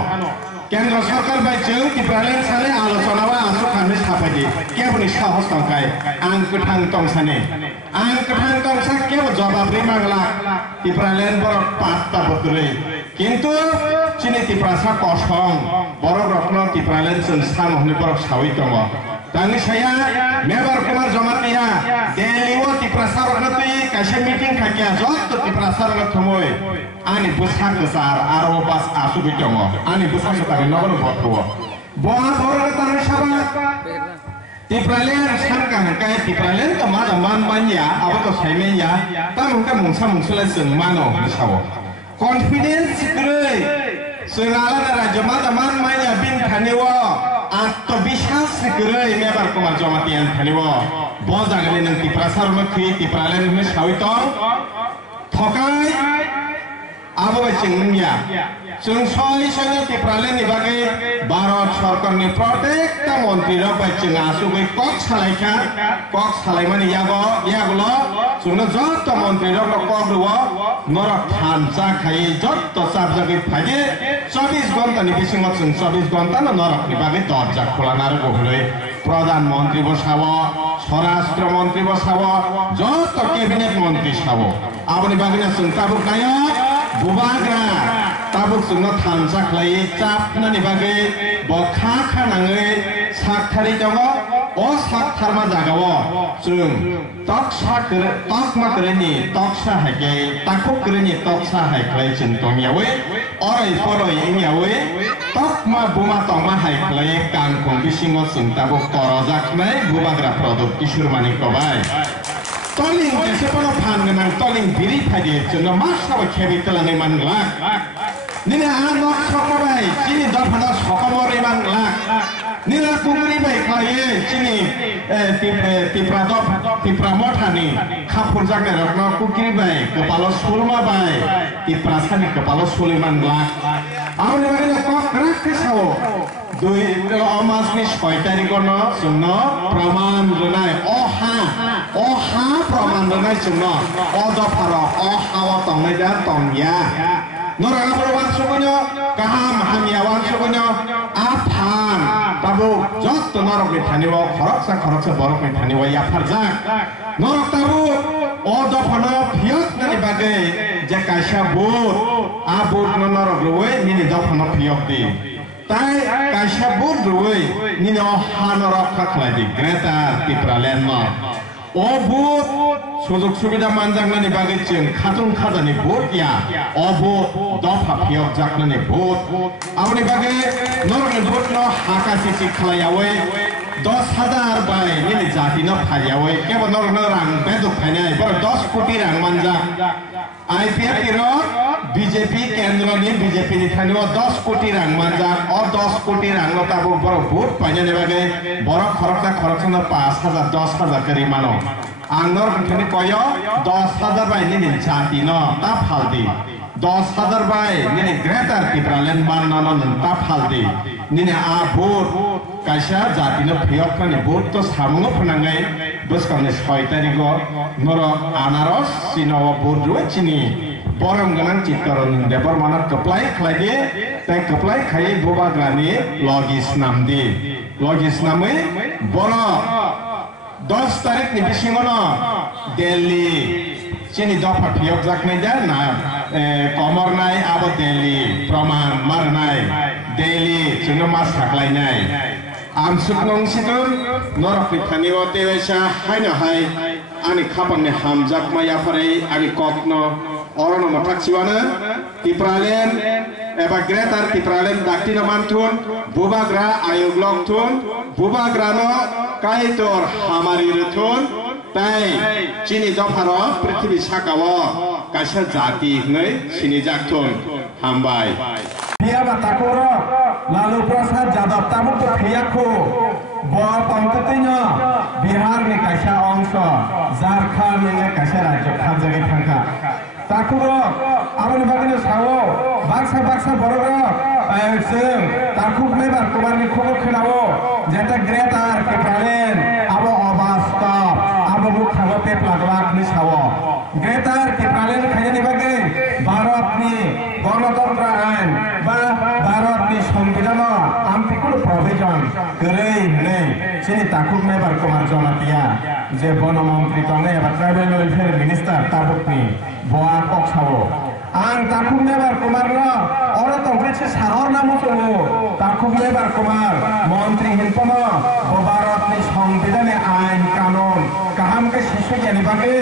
केंद्र सरकार बाय जों ত্রিপুরালে साने आलोचनावा आसु खानो साफाय केबनि साहस दंखाय आं गोथां तंसानि केव जवाब रे मांगला ত্রিপুরালে बर पात्ता बतुरै किंतु चिनि ত্রিপুরাसा कसं बर रत्न ত্রিপুরালে जों सान हने बर सावै दङ तांनि साया मेबार कुमार जमातिया दिल्लीव ত্রিপুরাसा रत्नतै कासे मीटिंग खाकिया जत ত্রিপুরাसा रत्नमय आनि बुसा गसार आरो बास आसुबै दङ आनि बुसा सतानि नगन बतव बहा बर तांनि साबा टिप्रालेन सांगां काय टिप्रालेन त मा मान मानिया अब तो साइमेया तामुका मुंसा मुंसला जों मानो साव कॉन्फिडेंस ग्रै जोंआला राज्य मा मान मानिया बिन थानिव आत्मविश्वास ग्रै मेबार कुमार जमातियान थानिव ब जागले नों टिप्रासार मखि टिप्रालेन ने सावित थकाय आबो जोंनिया जों सय टिप्रालेननि बागै भारत सरकारनि प्रत्येकटा मन्त्रीरा बाय जों आसुगै कक सालायमानि यागल जोंनो जत मन्त्रीरा कक रुव नरक थानसा खाइ जत साबजागै फागे 24 घन्टानि बिसिङाव जों 24 घन्टा नरकनि बागै दरजा खोलाना आरो गहलै प्रधानमन्त्री बसाव स्वराष्ट्र मन्त्री बसाव जत केबिनेट मन्त्री साव आबनि बागैना जों ताबुक नाया बुबाग्रा ताबुक जोंनो थानसा खालाय चापनानि बागै बखा खानाङै साकथारि दङ अ साकथारमा जागाव जों तकमाकरनि तकसा हायकै ताखुकरनि तकसा हायख्लाय जों दंयावै अरै फरै इयावै तकमा बुमा तंमा हायख्लाय कांखं बिसिङाव जों ताबुक करजाखनाय बुबाग्रा प्रदुप किशोर मानि कबाय तलिं जेसेबां फानगोनां तलिं बिरि फायदे जोंनो मा साबाय खेबि तलाङै मानग्ला निने आ नक सकबाय चिनि दफाना सकमरै मानग्ला निला कुंगुरि बाय खाये चिनि तिप्रा मठानि खापुर जागे रत्न कुकिरि बाय कपाल सुलमा बाय तिप्रासानि कपाल सुलिमानग्ला आउनि बागै कक्राखै साव दुई अमासनि 6 तारिखनो जोंनो प्रमाण होनाय अहा प्रमाण होनाय जोंनो अदफार अहावा तंनाय दा तंया नरागापुर वानसुगनो गाहाम हामिया वानसुगनो आफान ताबु जत नरक थानिव खरकसा बरक थानिव याफारजा नरक ताबु o dofano phiok nani bage je kaisa bot a bot no norok roi nini dofano phiok di tai kaisa bot roi nini o hanorok khaklai di Greta Tipraland no o bot সুযোগ সুবিধা মানজাগনানি বাগে চিং Khatun খাজানি vote ইয়া অভোট দফা ফিয়ক জাগনানি vote আউনি বাগে নরনে vote ন হাকাসি চি খালায়াওয়ে 10,000 by নিনি জাতি ন ফায়াওয়ে কেবল নরনে রাং বেদক ফাইনাই বড় 10 কোটি রাং মানজা আইপিএফ ইরো বিজেপি কেন্দ্রনি বিজেপি নি থানিও 10 কোটি রাং মানজা অ 10 কোটি রাং তাবো বড় ভোট পাইনানি বাগে বড় খরচা খরচন 5,000 10,000 করি মানো Angor kini koyo 10,000 bay nini jati no tap haldi 10,000 bay nini Greta Tipraland ban no tap haldi nini a bot kaisa jati no phiok kani bot to samungo phanangai buskangni 6 tarigo noro anaros sino bot ro chini borom ganang chitkaron debor manat keplai khlaide tai keplai khai bobagrani logis namdi logis namai boro 10 तारीख नि बिसिङनो दिल्ली चिनी दफा फियक जाक्नै जा ना कमर नाय अब दिल्ली प्रमाण मारनाय दिल्ली चिनो मास थाक्लायनाय आमसुकनं सिदुर नरपिथानि ओते वैसा हायनो हाय आनि खापननि हामजाक मायाफारै आनि ककनो अरनो मथाक्सिवानो Tipraland एबा Greta Tipraland दाक्तिनो मानथुन बुबाग्रा आयुग्लक थुन बुबाग्रानो काइतर हामारि रथुन ताई चिनी दफारो पृथ्वी साकावो काइसा जाति नै सिनि जाक्थुन हामबाय Dia batakoro lalu Prasad Jadab tamu tu phiakho bor pangkatinya Bihar ni kaisa angsa Jharkhand ni kaisa rajya khajagi thangka takuro amoni bagini sawo baksa bororo जों तारखुबनाय बारखौबारनि खबर खोनावो जेता Greta Tipraland abo अबास्तव abo बुखाङो पेप्लाग्लाकनि सावो Greta Tipraland खायनि बागै भारतनि गणतन्त्र आइन बा भारतनि संविधान आर्टिकल प्रोविजन गरै नै सिनि तारखुबनाय बारखौबार जनातिया जे वन मन्त्री तंगे एबा ट्राइबेल वेलफेयर मिनिस्टार ताबुकनि बआ कक्सावो आं तारखुबनाय बारखौबारनो अर तंग्रेसे साहर नामो सङो तारखुबनाय बारखौबार मन्त्री हिनपनो भारतनि संविधाननि आइन कानुन गाहामके सिसुयानि बागै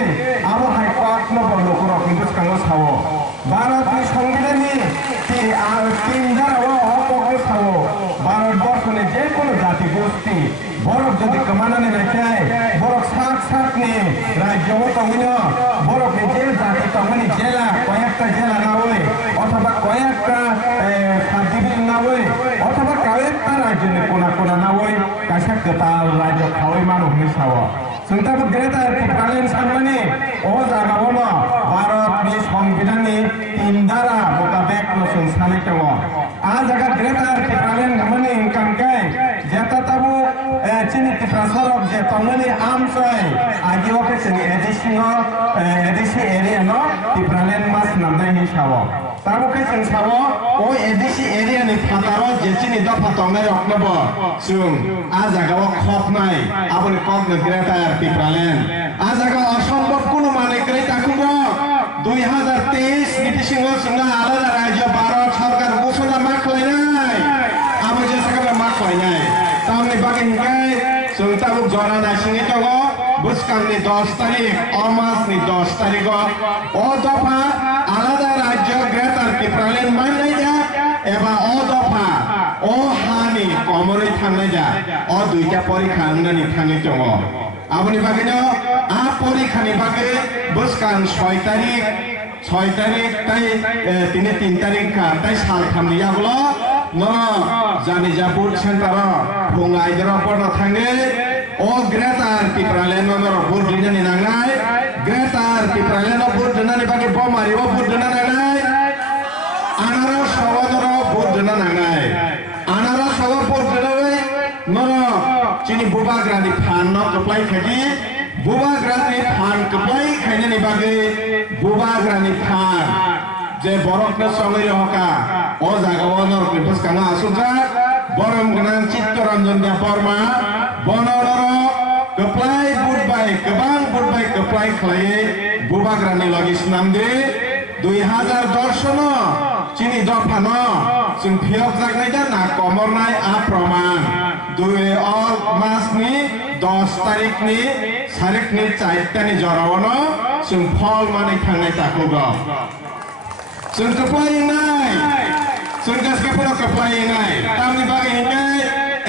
आबो हाइकर्ट न बलकरो किन्तु कांगो सावो भारतनि संविधाननि तीन धाराव हकको सावो भारतबर्षनि जे कोनो जाति गोष्ठी बरफ যদি কমানানে রাখায় বরফ সাকনি রাজ্যও তঙ্গিনো বরফে যে জাতি তঙ্গনি জেলা কয়েকটা জেলা না হয় অথবা কয়েকটা সাবডিভিশন না হয় অথবা কয়েকটা রাজ্যের কোনা না হয় কাছা গোটাল রাজ্য খাওয়াই মানুষনি সাওয়া जोंताबो Greta Tipraland सानमाने ओ जागावनो भारतनि संविधाननि तीन धारा मुताबिक जों सानै दङ आ जागा Greta Tipraland माने इंकामकाय जेता ताबो चिनि तिफ्रासरक जे तंगनि आमसाय आदिवाके चिनि एडिसी एरिया न Tipraland मास नामनाय हिसाबाव ताबोके जों सावो ओ एडिसी एरियानि फातारो जे चिनि दफा तंगाय रखनबो जों आ जागाव खपनाय आबोनि ककनो Greta Tipraland आ जागा असम्भव कोनो मानेकरै ताकुबो 2023 नि सिङाव जोंना आलादा राज्य भारत सरकार घोषणा माखलायनाय आबो जे जागा माखलायनाय तामनि बागै हिंगाय जों ताबुक जरा नासिङै दङ बुसकांनि 10 तारिख अमासनि 10 तारिख अ दफा आलादा राज्य Greta Tipraland माननाय जा एबा अ दफा अ हानि कमरै थांनाय जा अ दुइटा परीक्षा होननानै थाङै दङ आबोनि बागैनो आ परीक्षानि बागै बुसकां 6 तारिख ताई तिने 3 तारिख ताई सालथामनि आगोल न जानि जा बुट सेन्टार फुङाइदर पढ्न थाङे ओ Greta Tipraland न बुट लिनानि नांनाय Greta Tipraland बुट लिनानि बागै बमारिबो बुट लिना नांनाय आनारा सवदर बुट लिना नांनाय आनारा सवदर बुट लिनाय न चिनि बुबाग्रानि फान न कप्लाइ खगि बुबाग्रानि फान कप्लाइ खैनानि बागै बुबाग्रानि फान जे बरफनो सङै रहका ओ जागाव नरकनि बुसकाङा आसुजा बरम गनां चित्तरन्जन देव Burma बनर कप्लाइ boot bye bai kebang burbai keplai khlai bubagrani logis namde 2010 sono chini dofano sung phiok jagnai da na komornai a praman 2 masni 10 tarik ni sarik ni 4 tani jorawano sung phol mani thangnai takugo sung keplai nai sung gas keplai nai tamni bagi hingai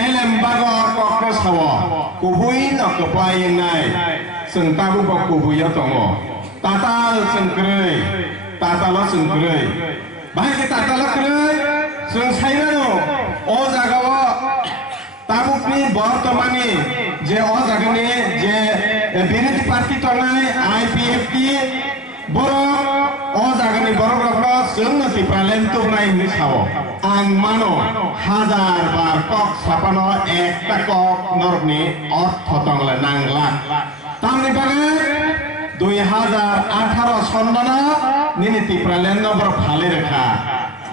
elem bago kokro sawo kubui no keplai nai sung tabu bok kubui ya tongo tatal sung krei tatalo sung krei bahai ke tatalo krei sung sairano o jagawo tabukni বর্তমানে যে ও জায়গানে যে বিরোধী party Tonai IPFT বড় ও জায়গানে বড় বড় সন্ন্যাসী প্রালেন তুমনাই মিছাও আং মানো হাজার বার কক ছাপানো একটা কক নরকনি অর্থ তংলে নাংলাক তামনি বাগে 2018 সন্ধান নিনীতি প্রালেন নম্বর ফালে রেখা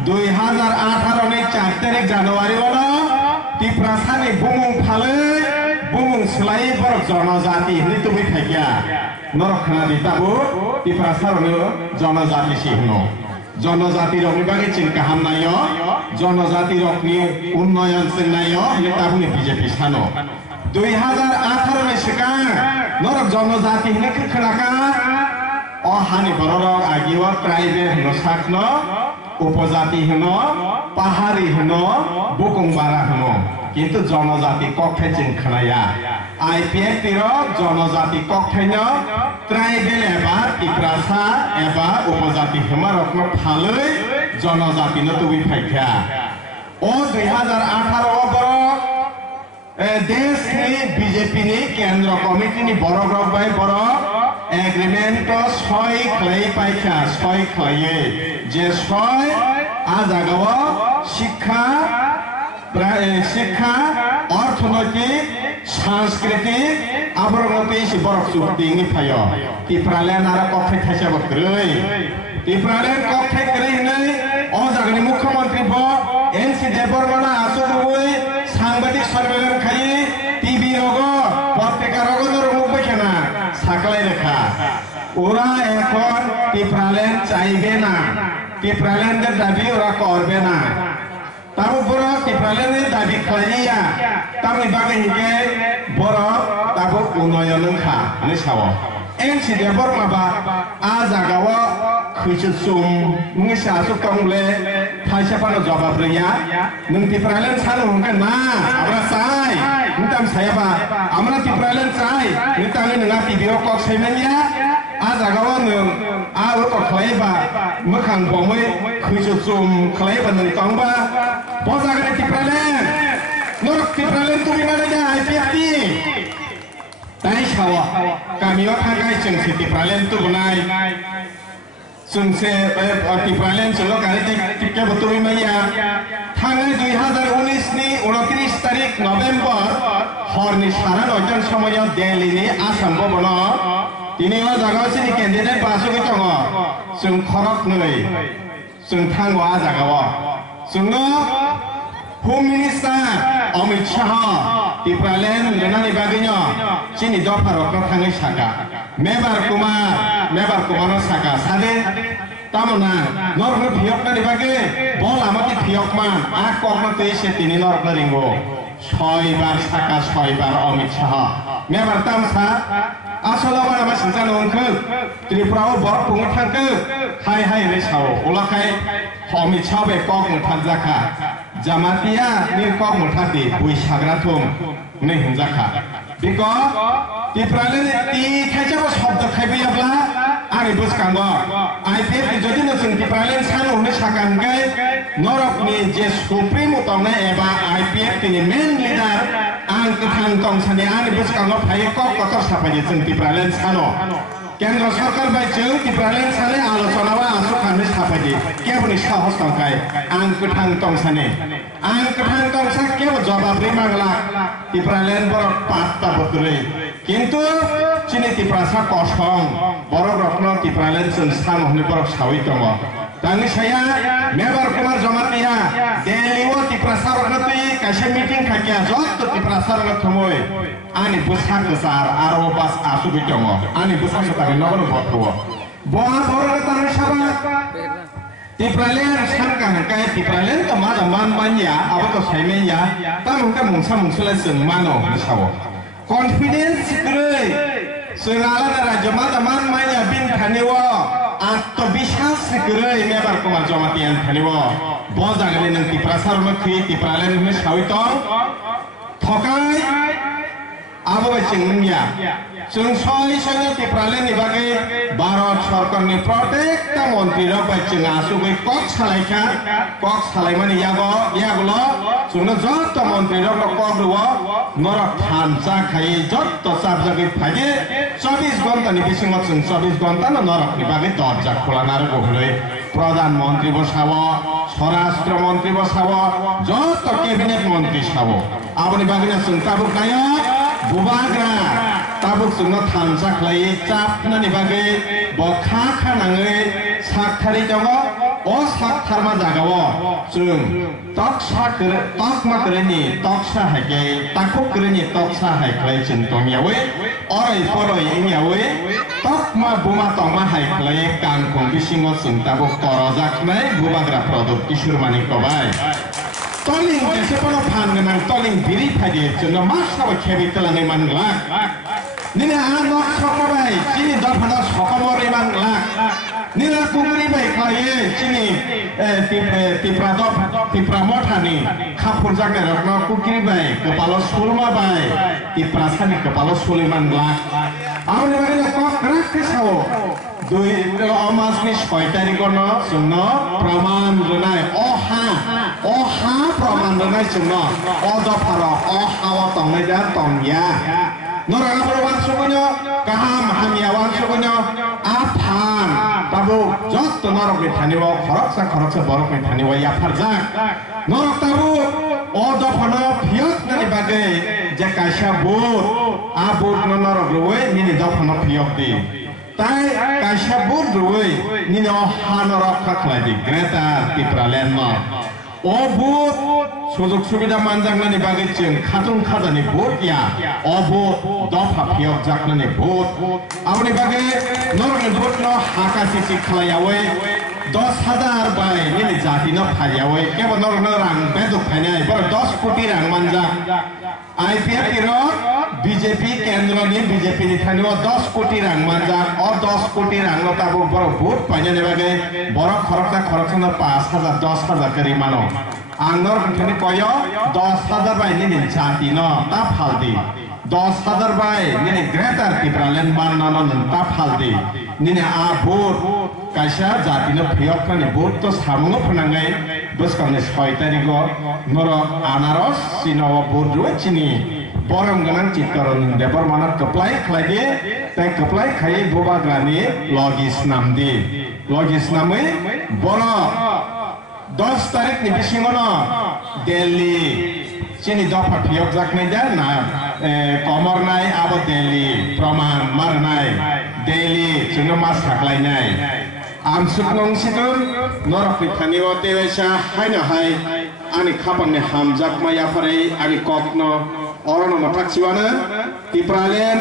2018 ni 4 tarik Januari wala Tiprasani bumung phale bumung selai borok jonojati ni tumi thaikia norokna ditabu Tiprasaroni jonojati sihno jonojati rokni bagi chingka hamnayo jonojati rokni unnoyon singnayo ni tabuni BJP sano 2018 ni sikang norok jonojati ni khirkhaka o hani borok agiwa tribe no sakno উপজাতি হনো পাহাড়ি হনো বুকুংবারা হনো কিন্তু জনজাতি কক্ষে চিনখানায়া IPFT র জনজাতি কক্ষেন ট্রাইবেল এবা টিপ্রাসা এবা উপজাতি হেমারকন ফালৈ জনজাতি ন তুবি ফাইখা ও 2018 বড় দেশ নি বিজেপি নি কেন্দ্র কমিটি নি বড় গ্রুপ বাই বড় এগ্রিমেন্ট ছয় খাই পাইখা ছয় খাইয়ে যে ছয় আজাগাও শিক্ষা শিক্ষা অর্থনৈতিক সাংস্কৃতিক আবরণতে বড় চুক্তি নি ফায় টিপ্রালেন আর কক্ষে থাইসা বক্রই টিপ্রালেন কক্ষে করে নাই ও জাগানি মুখ্যমন্ত্রী ব NC দেববর্মা আসুবই সাংবাদিক সম্মেলন খাই টিভি রগ পত্রিকা রগ মুখ না সাকলাই রেখা ওরা এখন টিপ্রালেন চাইবে না টিপ্রালেনদের দাবি ওরা করবে না তার উপর টিপ্রালেনের দাবি খাইয়া তার বাগে হিকে বড় তাবো উন্নয়ন খা মানে সাব NC দেববর্মা বা আ জাগাও খৈচুম মুংসা সুকংলে থাইসা পানো জবাব রিয়া নং টিপ্রালেন সানো হংকা না আমরা চাই নিতাম সাইবা আমরা টিপ্রালেন চাই নিতাঙ্গে নङा টিভিও কক সাইমানিয়া আ জাগাও নং আ ওক খাইবা মখাং বमै খৈচুম খাইবা নং তংবা বজাগনে টিপ্রালেন নর টিপ্রালেন তুমি মানে যা IPFT তাই সাওয়া কামিও থাকাই जों টিপ্রালেন তুবনাই Sungse Tipralen solo kali tikya betul maya tanggal 2019 ni 29 tarik November horni saran ojan samaya Delhi ni Assam bono ini o jaga sini candidate basu ke tongo sung khorok noi sung thangwa jaga wa sung Home Minister Amit Shah Tipralen lenani baginya sini dofar okno thangai saka Mebar Kumar saka sade tamona norma phiokna ni bage bol amati phiokman ak korna te se tini norma ringo 6 bar saka 6 bar Amit Shah Mebar tamsa asolo bara ma sinjan ongkho Tripurao bor pung thangko hai re sao ulakai Amit Shah be kok thanjaka Jamatia ni kok muthati bui sagrathum ni hinjaka biko Tipralen ti khaija bo shobd khaibiyabla ani buskango IPFT jodi no जों Tipralen sano ni sakangai norokni je supreme tongna eba IPFT ni main leader ang kathang tongsani ani buskango phai kok kotor sapaje जों Tipralen sano কেন্দ্র সরকার by जों Tipralen sane আলোচনা বা আসুখানে সাপাje কেবনি সাহস তংকাই ang kathang tongsani ang kathang tongsa kebo jawab ri mangla Tipralen borok patta botrei কিন্তু চিনি টিপ্রাসা কসং বড় রত্ন টিপ্রালেন जों স্থান হনে বড় সাউই দङ tangni saya member kumar jamat niya Delhi ti prasar nati kaisa meeting khakia jot ti prasar nathmoi ani busak besar aro pas asu bitongo ani busak tari nogono botko boa bora tangni sabat ti pralen sangkang kai ti pralen to ma man manya abo to saime ya tamung ka mungsa mungsula seng mano sawo confidence grei sengala na rajama man manya bin khaniwa আত্মবিশ্বাস করে মেবার কুমার জমাতিয়ান খানিব বজাগলে নং তিপ্রাসার মখি তিপ্রালেন নে সাউইত থকাই আবহাওয়া চিংমিয়া जों सय तिप्रालेनि बागै भारत सरकारनि प्रत्येकटा मन्त्रीरा बायचिं आसुगै कक सालायमानि यागल जोंनो जत्त मन्त्रीरा ककरुव नरक थानचा खाइ जत्त साबजागै फागे 24 घन्टानि बिसिङाव जों 24 घन्टा नरकनि बागै दरजा खोलानार गहलै प्रधानमन्त्री बसाव स्वराष्ट्र मन्त्री बसाव जत्त केबिनेट मन्त्री साव आबनि बागैना जों Tabuk Nayak बुबाग्रा tabuk sungno thansa khlai chapnani bagai bokha khanangai saktari jogo o saktharma jagao chung toksa tokma kreni toksa hagai takuk kreni toksa haiklai chung tongyawe orai poroi ingyawe tokma buma tongma haiklai kangkong bisingo sung tabuk torojaknai bubagra produk kisurmani kobai toling jesepono phanganang toling biri phadi chungno masaba khebitalani manglak Nina anak sokobai, sini dapana sokomori manglak. Nina kungri bai kaya, sini tipramotani, kapur jaga rokno kungri bai, kepala sulma bai, tiprasani kepala suli manglak. Amun bagainya kok kerak kesau, dui omas ni sepaitari kono, semua praman renai, oha praman renai semua, oda para, watong medan tong ya. Nora perwan sukunya, kaham hamiawan sukunya, aphan, tabu, jot norok mithaniwa, khoroksa borok mithaniwa ya farjak. Norok tabu, oda phano phiok nani bagai, jakaisha bud, abud norok ruwe, nini do phano phiok di. Tai kaisha bud ruwe, nini oha norok kaklai di, Greta Tipralen nor. Obud, sujug subida manjangnani bagai जों खाथुं खाजानि vote या अबोध दफा फियक जाकनानि vote आबनि बागै नरनि vote न हाकासि सिखलायावै 10,000 bye निनि जातिनो फारियावै केवल नरनो रां बेदुक फायनाय बर 10 कोटी रां मानजा आईपीएफ रो बीजेपी केन्द्रनि बीजेपी नि थानिव 10 कोटी रां मानजा और 10 कोटी रां न ताबो बर भोट फायनानि बागै बर खरकसा 5,000 10,000 करि मानो आंनर कन्थनि कयो 10,000 बाय निनि जाति न ता फालदि 10,000 बाय निनि ग्रेटर तिप्रालेन मानना न ता फालदि निनि आ भोट कायसा जाति न फियकनि भोट तो सामुङो फनांगाय बसकानि 6 तारिखो नर आनारस सिनव भोट रुवे चिनि बरम गनां चित्तरन देबर माना कप्लाय खलायदि ताय कप्लाय खायै बुबाग्रानि लगिस नामदि लगिस नामै बर 10 तारिख नि बिसिङनो दिल्ली चिनि दफा फियक जाकनाय जा ना कमरनाय अब दिल्ली प्रमाण मारनाय दिल्ली जोंनो मास थाखलायनाय आमसुक नंसिदुन नरपिथानिव तेवेसा हायनो हाय आनि खापाननि हामजाक मायाफारै आनि ककनो अरन मथाक्सिवानो तिप्रालेन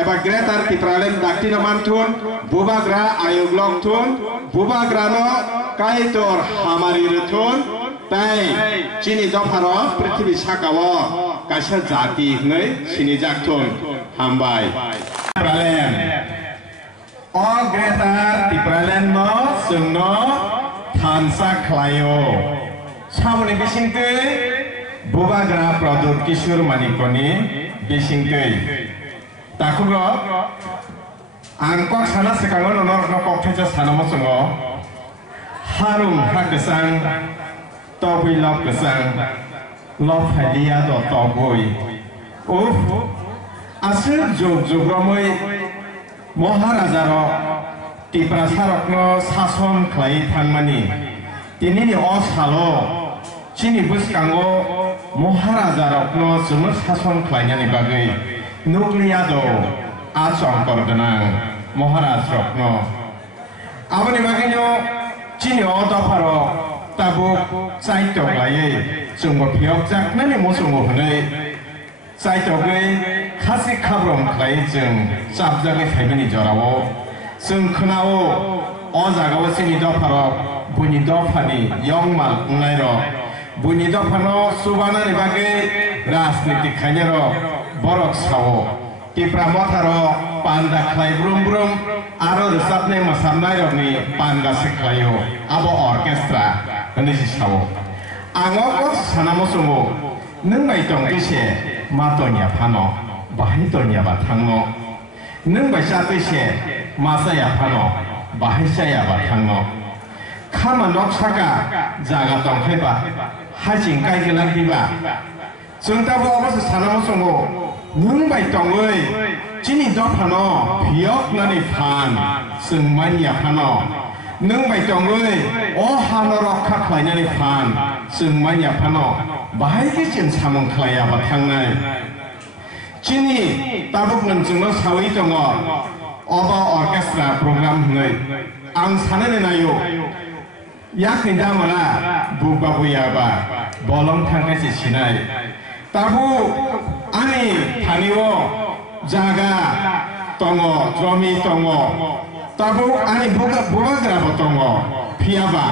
एबा ग्रेटार तिप्रालेन दाक्तिनो मानथुन बुबाग्रा आयोग लकथुन बुबाग्रानो कायतर हामारि रथुन ताई चिनि दफार पृथ्वी साकाव कायसा जाति नै सिनि जाकथुन हामबाय तिप्रालेन अ ग्रेटार तिप्रालेन न जोंनो थानसा खलायो सामनि बिसिंकै बुबाग्रा प्रदुत किशोर मानिकनि बिसिंकै ताकुरो आंको साना सिकाङो नरनो कक्थेजा सानामो जोङो हारुं हागसां तबुइ लबगसां लफाइलिया द तबुइ उफ आसो जुग्रमै महाराजार तिप्रासारकनो सासन खलाय थांमानि दिनैनि असालो चिनि बुसकाङो महाराजारकनो जोङो सासन खलायनायनि बागै नुक्लियादो आचंकर गोनां महाराज रत्न आबनि बागैनो chini oto paro tabuk sai tok lai sungbo phiok jak nani mo sungbo hanai sai tok lai khasi khabrom khai jeng chap jagai phaibani jorao sung khnao o jagao chini do paro buni do phani yong mal ngai ro buni do phano subana ni bage rajniti khaine ro borok sao tipra motharo panda khlai brum brum aro resapne masamnai rokni panga siklayo abo orchestra ani sao ango ko sanamo sumo nung bai tong kise matonya phano bahai tonya ba thangno nung bai sa kise masaya phano bahai saya ba thangno khama nok saka jaga tong khaiba hajing kai gelang diba sungtabo obas sanamo sumo nung bai tong oi chini do phano phiok nani phan sungmanya phano nung bai tong oi o hano rokha khlainani phan sungmanya phano bahai ki chin samung khlaya ba thangnai chini tabuk nang jungno sawi tongo oba orchestra program hngai ang sanane nayo yakni damala buba buyaba bolong thangkai si sinai tabu ani thaniwo jaga tongo jomi tongo tabu ani bubagra tongo phiaba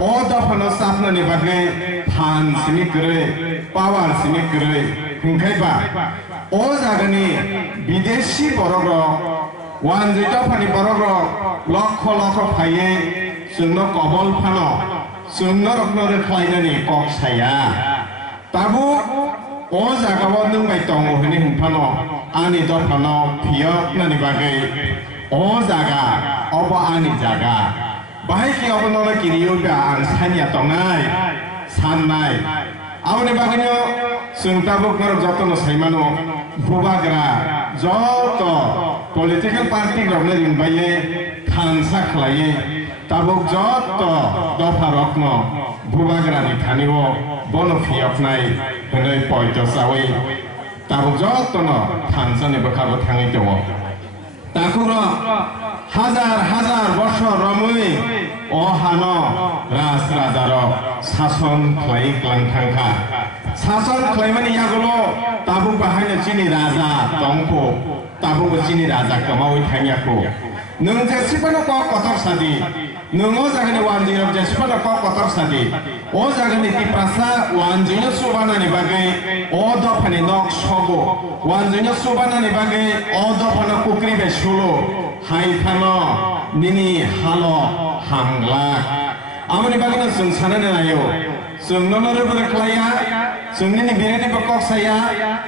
o da phano sapna ni bagai phan sini kre power sini kre hingkhaiba o jaga ni bideshi borogro wan jeta phani borogro lokho lokho phaiye sungno kobol phano sungno rokno re khlainani kok saya tabu o jagao nung bai tongo hini hingphano ani do phano phiok nani bagai o jaga obo ani jaga bahai ki obo no kiriyo ba ang sanya tongnai sannai aboni bagino sungtabuk nor jotono saimano bubagra joto political party rokne ringbaye khansa khlaye tabuk joto dofa rokno bubagrani thaniwo bono phiok nai honai poito sawi tabuk joto no thansani bakabo thangai tongo takuro হাজার হাজার বছর রমুই ও হানো রাজ রাজার শাসন খাই ক্লাংখাংখা শাসন খাইমানি ইয়াগুলো তাবু বাহাইনো চিনি রাজা দংকো তাবু চিনি রাজা কমাওই থাইয়াকো नों जेसिबानो क कतर सादि नोंगो जागनि वानजिनो जेसिबानो क कतर सादि ओ जागनि तिप्रासा वानजिनो सुबानानि बागै ओ दफानि नक सगो वानजिनो सुबानानि बागै ओ दफानो कुक्रि बेसुलो हाइखानो निनि हालो हांग्ला आमनि बागैनो जों साननो नायो जों ननरे बरख्लाया जोंनि बिरेनि बकक साया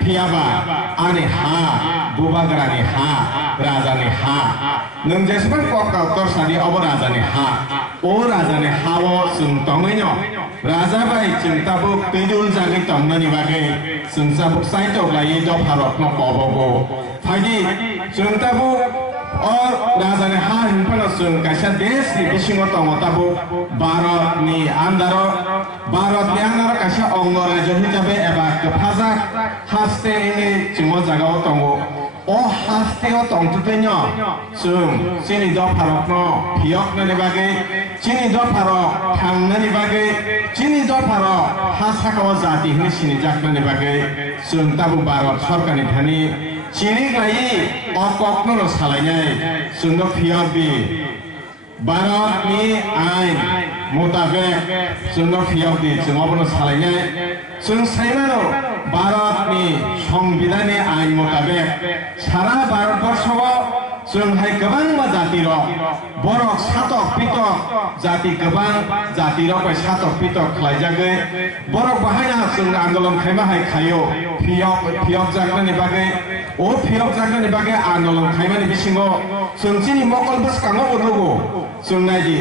फियाबा आनि हा बुबाग्रानि हा राजानि हा नों जेसेबां कक्टर सानि अब राजानि हा ओ राजानि हावो जों तङैनो राजा बाय चिंताबो दैदुल जागै तंनानि बागै जों जाबुक साइटो लायै द भारतनो कबगो फाइदि चिंताबो और राजानि हा हिनफानो जों कायसा देशनि बिसिङाव दङ ताबो भारतनि आन्दाराव कायसा अंग राज्य हिसाबै एबा गोफाजाक हास्टेनि सिङाव जागाव दङ ओ हास्टेयाव दंथुदैनो जों चिनि द भारतनो फियकनानि बागै चिनि द भारत थांनानि बागै चिनि द भारत हा साखाव जाति हिनि सिनि जाकनानि बागै जों ताबो भारत सरकारनि थानि चिनि लायै अककनो सालायनाय जोंनो फियकबि भारतनि आइन मुताबिक जोंनो फियकबि जोंबो सालायनाय जों साइमानो भारतनि संविधाननि आइन मुताबिक सारा भारतबर्षआव जोंहाय गोबां जाति रक बरक सातक पितक जाति गोबां जाति रक सातक पितक खालायजागै बरक बाहायना जों आन्दोलन खायमाहाय खायो फियक जागनानि बागै ओ फियक जागनानि बागै आन्दोलन खायमानि बिसिङाव जों चिनि मकलबो सिगाङाव बोरगो जों नायदि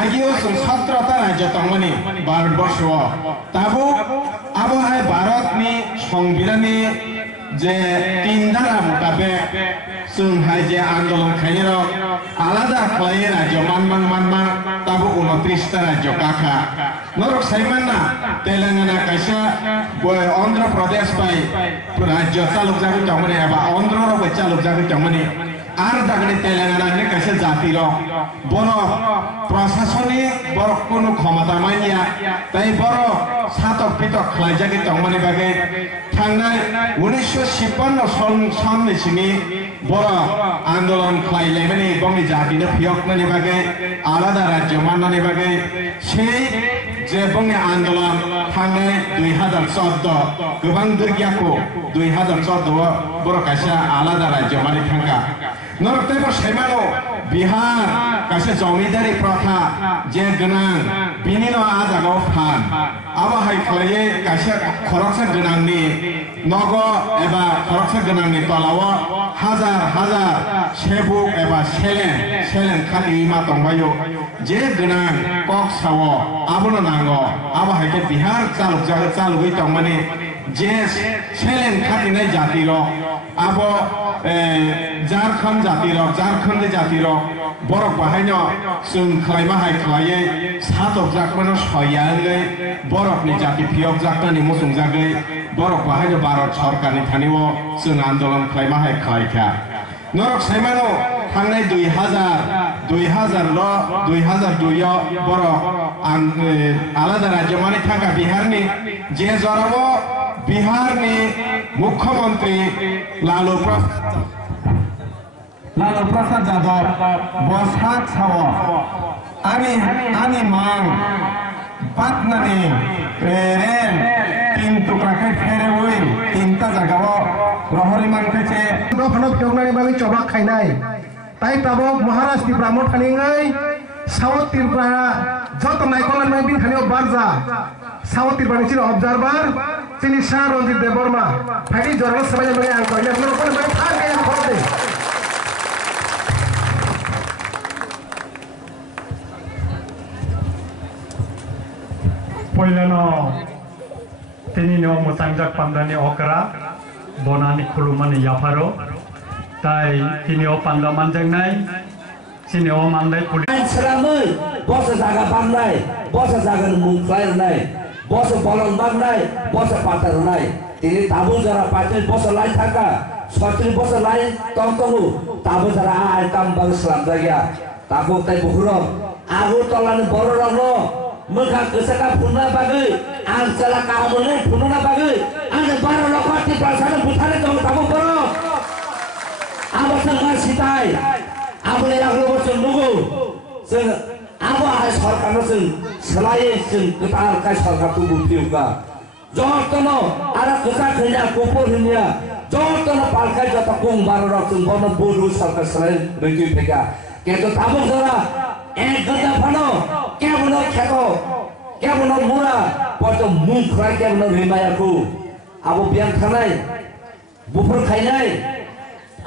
आगियाव जों 17टा राज्य दंमोन भारतबर्षआव ताबो आबहाय भारतनि संविधाननि जे 3 धारा मुताबिक जोंहाय जे आन्दोलन खायनो आलादा खालायो राज्य मानमान ताबो 29टा राज्य काखा नरक साइमानना तेलेंगाना कायसा आंध्र प्रदेश बाय राज्य चालुक जागै दंमोन एबा आंध्र रावबो चालुक जागै दंमोन আর জাগনি তেলেঙ্গানা হলে কাছে জাতির বড় প্রশাসনিক বড় কোনো ক্ষমতা মাইয়া তাই বড় সাতক পিতক খাইজাকে তংমানি বাগে থাংনাय 1956 সনनि सिङि বড় আন্দোলন খাইলাইমানি বংনি জাতিनो फियकनानि बागे आलादा राज्य माननानि बागे সেই যে বংনি আন্দোলন থাंनाय 2014 गोबां दुर्गियाखौ 2014 বড় কাছে आलादा राज्य मानि थांगा नरतेबो साइमानो बिहार कासे जमिदारी प्रथा जे गोनां बिनिनो आजागाव फान आबाहाय खालाये कासे खरकसा गोनांनि नग एबा खरकसा गोनांनि तलाव हाजार हाजार सेबुक एबा सेलेन खालि मा दंबायो जे गोनां कक साव आबोनो नांगौ आबाहायके बिहार चालुगै दंमाने जे सेलेन खालिनाय जातिर आबो झारखंड जातिर बरक बाहायनो जों खालायमाहाय खालायै सातक जाकमानो सयाङै बरकनि जाति फियक जाकनानि मुसुं जागै बरक बाहायनो भारत सरकारनि थानिव जों आन्दोलन खालायमाहाय खालायखा नरक साइमानो थांनाय 2002 बरक आलादा राज्य माने थांगा बिहारनि जे जराव बिहारनि मुख्यमंत्री लालू प्रसाद यादव बसाक साव आनी मांग पाटनानि रेल 3 टुकराखै फेरेवै 3टा जागाव रहरि मांखैचे दफानो फियकनानि बागै चबाक खायनाय ताई ताबो महाराष्ट्र ब्राह्मण थानिङै साउथ त्रिपुरा जत नायखनानै माय बिन थानियाव बारजा साउथ त्रिपुरानि सिन अबजार्भार सिनि शाह रंजित देबबर्मा फाइदि जरल सबाय माने आं कइले नर कोन माय थां गाया खरदे पहिलानो तिनिनो मोसांजाक पान्दानि अकरा बनानि खुलुमानि याफारो ताई तिनिओ पान्दा मानजांनाय सिनिओ मानदाय पुलिस सरामै बस जागा बांनाय बस जागा मुख्लायनाय बस बलन बांनाय बस पाथरनाय तिनि ताबु जरा पाथर बस लाइ थाका सत्री बस लाइ तंतहु ताबु जरा आइ काम बाग सलाम जागिया ताबु ताइ बुहुरो आगु तलानि बर रंनो मोखा गोसका फुनना बागै आं चला कामने फुनना बागै आं 12 लखति प्रसाद बुथारे दं ताबु बर आबो संगा सिताय आबोले लागलो जों नुगौ जों आबो आइ सरकारनो जों सोलायै जों गोटार काय सरकारखौ बुथिउका जतनो आरो गोसा खैना कोपर हिनिया जतनो पालखाय जत कं बारो जों बनो बोरु सरकार सोलाय रैखै फेका केतो ताबो जरा एक गदा फानो केबनो खेतो केबनो मुरा पतो मुख फ्राय केबनो रिमायाखौ आबो बियान थानाय बुफर खायनाय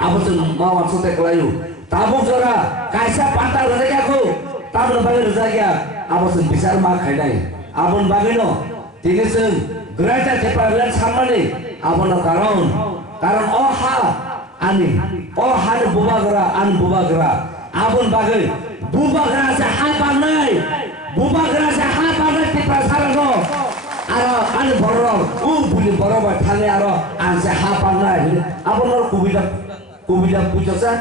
आबो जों मावा सोते कलायु ताबो जरा कायसा पाता रजायाखौ ताबो बागे रजाया आबो जों बिचार मा खायनाय आबोन बागैनो दिनै जों ग्राजा टेपारलेन सामनानै आबोन कारण अ हा आनि अ हानि बुबाग्रा आन बुबाग्रा आबोन बागै बुबाग्रा से हा पानाय बुबाग्रा से हा पानाय टिपा सारानो आरो आनि बरर उ बुलि बरबा थाने आरो आन से हा पानाय आबोन कुबिदा पुजसा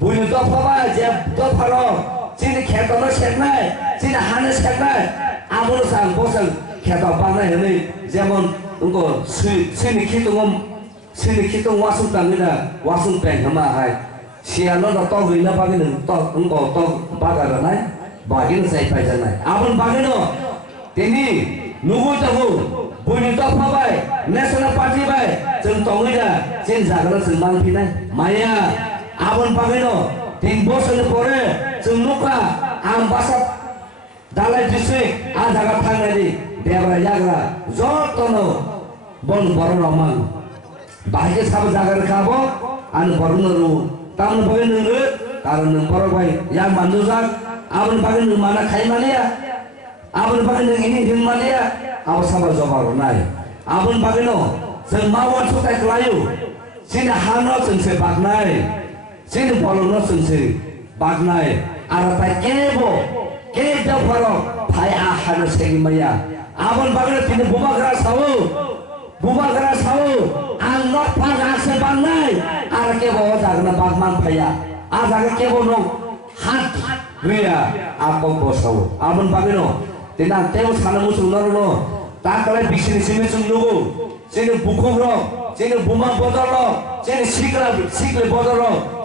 बुलि दफाबा जे दफारो चिनि खेतनो सेकनाय चिनि हाने सेकनाय आबोन सां बसल खेत पानाय हनै जेमन उनको सिनि खितुम वासुं तांगिना वासुं पेंगमा हाय सियानो द तो गइना बागिन तो उनको तो बागारनाय बागिन साइ पाइजानाय आबोन बागिनो तेनि नुगु तगु बुलि दफाबाय नेशनल पार्टी बाय जों तंगैना जेन जागरा जों मानफिनाय माया आबोन बागिनो 3 बोसोर परे जों नुका आम बासा दालाय डिस्ट्रिक्ट आ जागा थांनायनि बेब्रा याग्रा जतनो बन बरनमान बाहायके साबो जागा खाबो आन बरनरु तामन बागे नोङो कारण नों बरबाय या मानुजाक आबोन बागे नों माना खायमानिया आबोन बागे नों इनि हिंमानिया आबो साबा जबार नाय आबोन बागे न जों मावन सुताय खलायु सिन हानो जोंसे बागनाय सिन बलनो जोंसे बागनाय आरो ताय केबो फरो फाय आ हानो सेगिमाया आबोन बागे तिनि बुबाग्रा सावो आं न पागासे बांनाय আর কেবল জাগনা বাগমান ফাইয়া আর জাগে কেবল হাত গিয়া আপন বসাও আপন বাগেনো তেনা তেও সানা মুসুল নরনো তাকলাই বিশিনি সিমে চুন্দুগো যেনে বুকুম রক যেনে বোমা বদল যেনে শিখলে বদল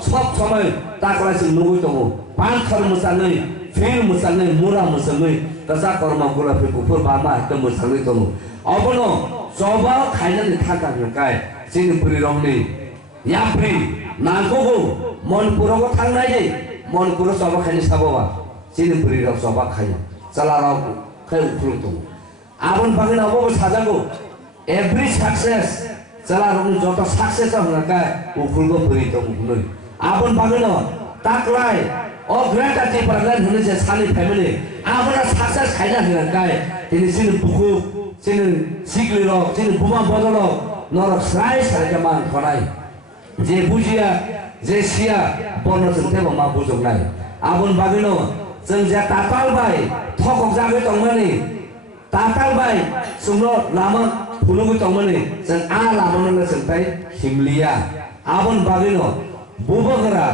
সব সময় তাকলাই जों नुगै दङ पांखर मोसाङै फिर मोसाङै मुरा मोसाङै तसा कर्म गुलाफे गुफुर बामा एकदम मोसाङै दङ अबनो जबा खायनानै थांगांखाय जोंनि बुरिरंनि याफ्रि नांगौगौ मनपुराव थांनाय मनपुराव जबा खायनो साबोबा जोंनि बुरिराव जबा खायो चलाराव खाय उफ्रुं दङ आबन बागैनावबो साजागौ एभ्रि सक्सेस चलारावनि जत सक्सेस होनखाय उफ्रुंबो बुरि दङ नै आबन बागैनो ताकलाय ओ ग्रेटा टिपारलाय होनो जे सानि फेमिलि आबना सक्सेस खायना होनखाय दिनै जोंनि बुखु जोंनि सिग्लिरक जोंनि बुमा बदलक नरक स्राय सारके मान खनाय जे बुजिया जे सिया बन्न जोंथेबो मा बुजोंनाय आबन बागैनो जों जे तातालबाय थकक जागै दंमोननि तातालबाय सुंनो लामा फुलुगै दंमोननि जों आ लामानो जोंथाय हिमलिया आबन बागैनो बुबगरा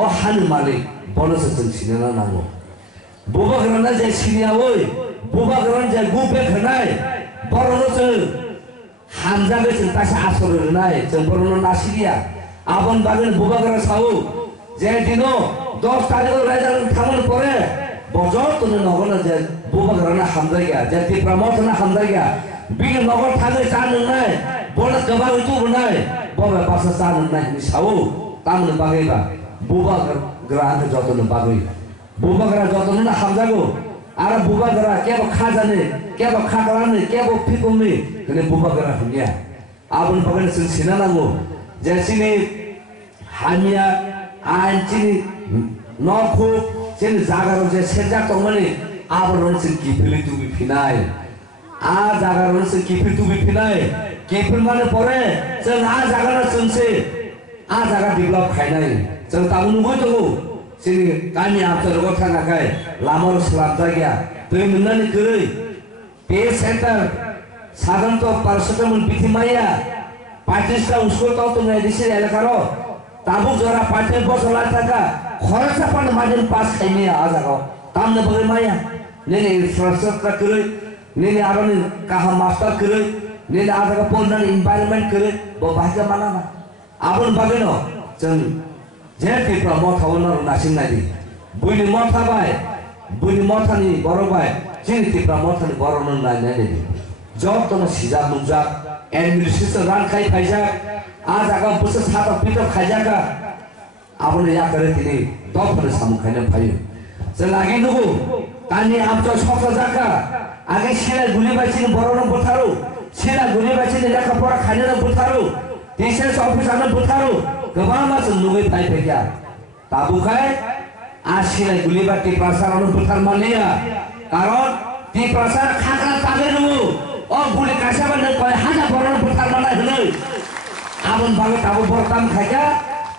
ओ हानि मालिक बनसो जों सिनायना नांगौ बुबगराना जे सिनियावै बुबगरान जे गुबे खनाय बरनो जों हामजागै जों तासे आसर होनाय जों बरनो नासिरिया आबन बागैनो बुबगरा सावो जे दिनो 10 तारिखआव रायजानो थांनो परे बजर तनो नगन जे बुबगराना हामजायगा जे तिप्रामथना हामजायगा बिनि नगर थाङै जानोनाय बल गोबां जुबनाय बबे पासा जानोनाय नि सावो तामनो बागैबा बुबगरानो जतनो बागै बुबगरा जतनो हामजागौ आरो बुबगरा केबो खाजाने केबो खागलाने केबो फिकुमनि होने बुबगरा हुनिया आबन बागैनो जों सिना नांगौ जेसिनि हामिया आइनचिनि नखु जेन जागाराव जे सेजा दंमोननि आबरन जों गिफिलि दुबि फिनाय आ जागाराव जों गिफिलि दुबि फिनाय गिफिल माने परे जों आ जागाराव जोंसे आ जागा डेभलप खायनाय जों ताबो नुबाय दङ जोंनि गामि आबथरगाव थांगाखाय लामार स्लाब जायगा दै मोननानै गोरै बे सेन्टार साधारणत पारसोटमन बिथिमाया 35টা স্কুল তো মেডিসিন এলাকারো তাবুক জরা 35 লাখ টাকা খরচা পান মাঝে পাস খাইনি আজাগো তামনে বগে মায়া নেনে ইনফ্রাস্ট্রাকচার করে নেনে আরনে কাহা মাস্টার করে নেনে আজাগো পড়নার এনवायरमेंट করে বাহিকা মানা না আবন বাগেনো जों जे टिप्रा मथावनो नासिन नायदि बुइनि मथाबाय बुइनि मथानि बरबाय जों टिप्रा मथानि बरनो नायनाय जतनो सिजा मुजा एडमिनिस्ट्रेशन रान खाइ फाइजा आ जागा बोसोर सात पिट खाइजागा आबने या करे तिनि दफने सामु खाइनो फायो जों आगे नुगु तानि आमचो सखा जागा आगे सिला गुलि बाइसिनि बरनो बोथारु सिला गुलि बाइसिनि लेखा परा खाइनो बोथारु डिसेस अफिसारनो बोथारु गोबां जों नुगै फाइफैया ताबुखाय आ सिला गुलि बाटि प्रासारनो बोथार मानिया कारण ति प्रासार खाग्रा तागे नु ओ गुलि कासाबा न कय हाजा बरन बुथार माना हनै आबन बागे ताबो बरताम खाइया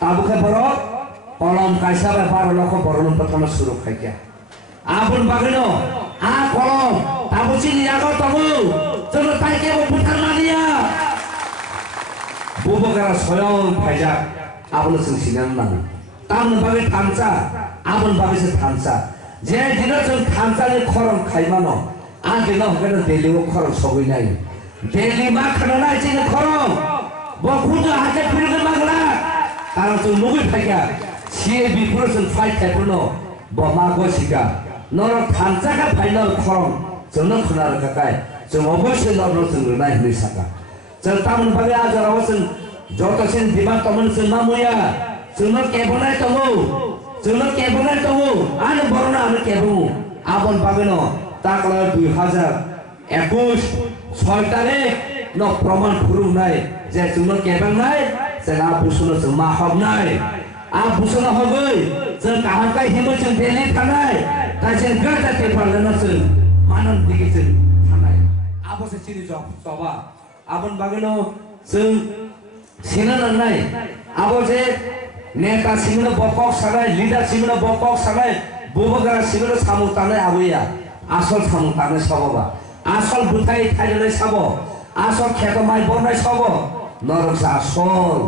ताबो खाय बर कलम कासाबा 12 लाख बरन प्रथम सुरु खाइया आबन बागेनो आ कलम ताबो चिनि यागो तबो जों ताइके बुथार मानिया बुबगरा स्वयं फाइजा आबन जों सिनान नांगौ तामनो बागे थामसा आबन बागे से थामसा जे दिन जों थामसानि खरम खाइमानो आगे न होगन दिल्ली को खरम सबै नाय दिल्ली मा खनाय चाहिँ खरम बखुजो हाते फिरगन मागला कारण जों नुगै फाइया सीएबी प्रोसेस फाइट खाइफोरनो बमा गसिका नर थामसाका फाइनल खरम जोंनो खनार काकाय जों अबश्य नरनो जों नाय होनै साका जों तामन बागे आजाराव जों जतसिन दिमा तमन जों नामुया जोंनो केबनाय दङो जोंनो केबनाय दङो आरो बरना आरो केबु आबन बागेनो ताकला 2021 6 तारिख न प्रमाण फुरुनाय जे जोंनो केबांनाय जोंना बुसुनो जों मा हबनाय आ बुसुनो हबै जों काहाकाय हिमो जों दिल्ली थानाय ता जों गाता पेपारना जों मानन दिगि जों थानाय आबसे चिनि जबा आबन बागेनो जों सिनानाय आबसे नेता सिंहनो बकक सानाय लिडार सिंहनो बकक सानाय बुबगरा सिंहनो सामु तानाय आबैया आसल सामु तानाय साबा आसल बुथाय थायनाय साबो आसल खेतो माइ बरनाय साबो नरक आसल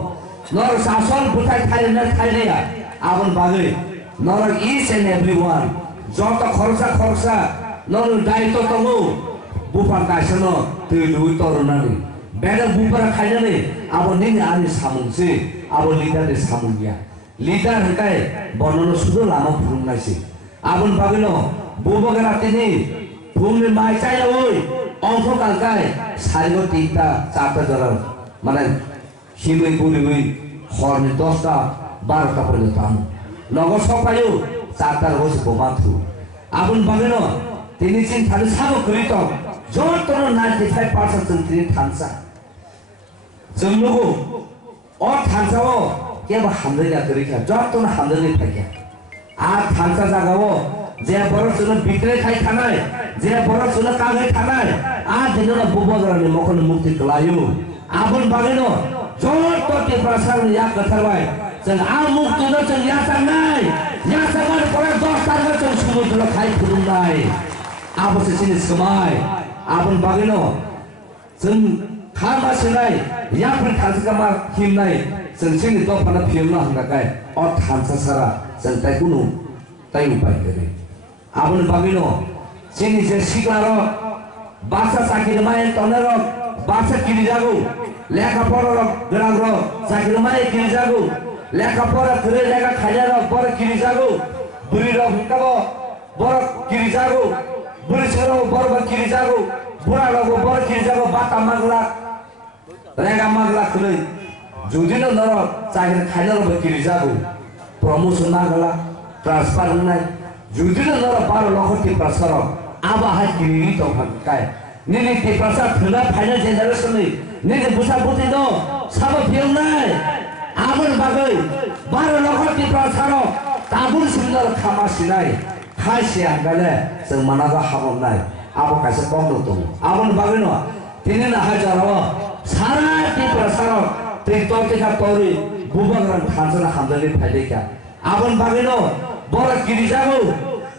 nor sasol butai Thailand abon bagai nor each and everyone jota khorsa nor daito tongo bupan kaisano tului torunani beda bupara khainani abon nini ani samungsi abon leader de samungya leader kai bonono sudo lama phurungaisi abon bagino bubagara tini phumni mai chai oi ongso kalkai sarigo tinta charta jara mane himui puri horni 10টা 12টা পর্যন্ত নগর সকালেও 4টা বসে বোমাথু আগুন বাগেনো তিনি চিন থালে সাবো করিত যতন 95% তিনি থানসা জন্মগো ও থানসাও কেবা হামদেলা করিখা যতন হামদেলি থাকে আর থানসা জাগাও যে বড় সুন বিক্রে খাই থানায় যে বড় সুন কাগে থানায় আর দিননা বুবগরানি মখন মুক্তি কলায়ু আগুন বাগেনো যত কে প্রসার ইয়া কথাবাই जों आमुक तुनो जों यासांनाय यासांनाय परे 10 तारगा जों समुद्र खाइ फुदुंनाय आबोसे जिनिस कमाय आबन बागेनो जों खामासिनाय याफोर थासकामा हिमनाय जों जोंनि दफाना फियमना हंगाय अ थानसा सारा जों ताइ कुनु ताइ उपाय करे आबन बागेनो जोंनि जे सिगारो बासा साकिरमाय तनेरो बासा किरि जागो लेखा पढर गोनांरो साकिरमाय किरि जागो लेखा पढ़ा करे लेखा खाया रो बर किरि जागो बुरी रो हुकाबो बर किरि जागो बुरी छरो बर किरि जागो बुरा रो बर किरि जागो बाता मागला रेगा मागला करे जुदिनो नर चाहे खाया रो किरि जागो प्रमोशन मागला ट्रांसफर नाय जुदिनो नर 12 लखति प्रसार आबा हा किरि तो हकाय निनि के प्रसार थना फाइनल जेनरेशन निनि बुसा बुति दो सब फिल्मनाय आबन बागै 12 लखति प्रसार ताबुल सुन्दर खामासिनाय खायसे आगाले जों मानाबा हाबनाय आबो कासे बंद दं आबन बागैनो तिनिना हाजाराव सारा ति प्रसार त्रितोतिका तौरि बुबगरान थानजना हामदनि फाइदैका आबन बागैनो बर किरि जागो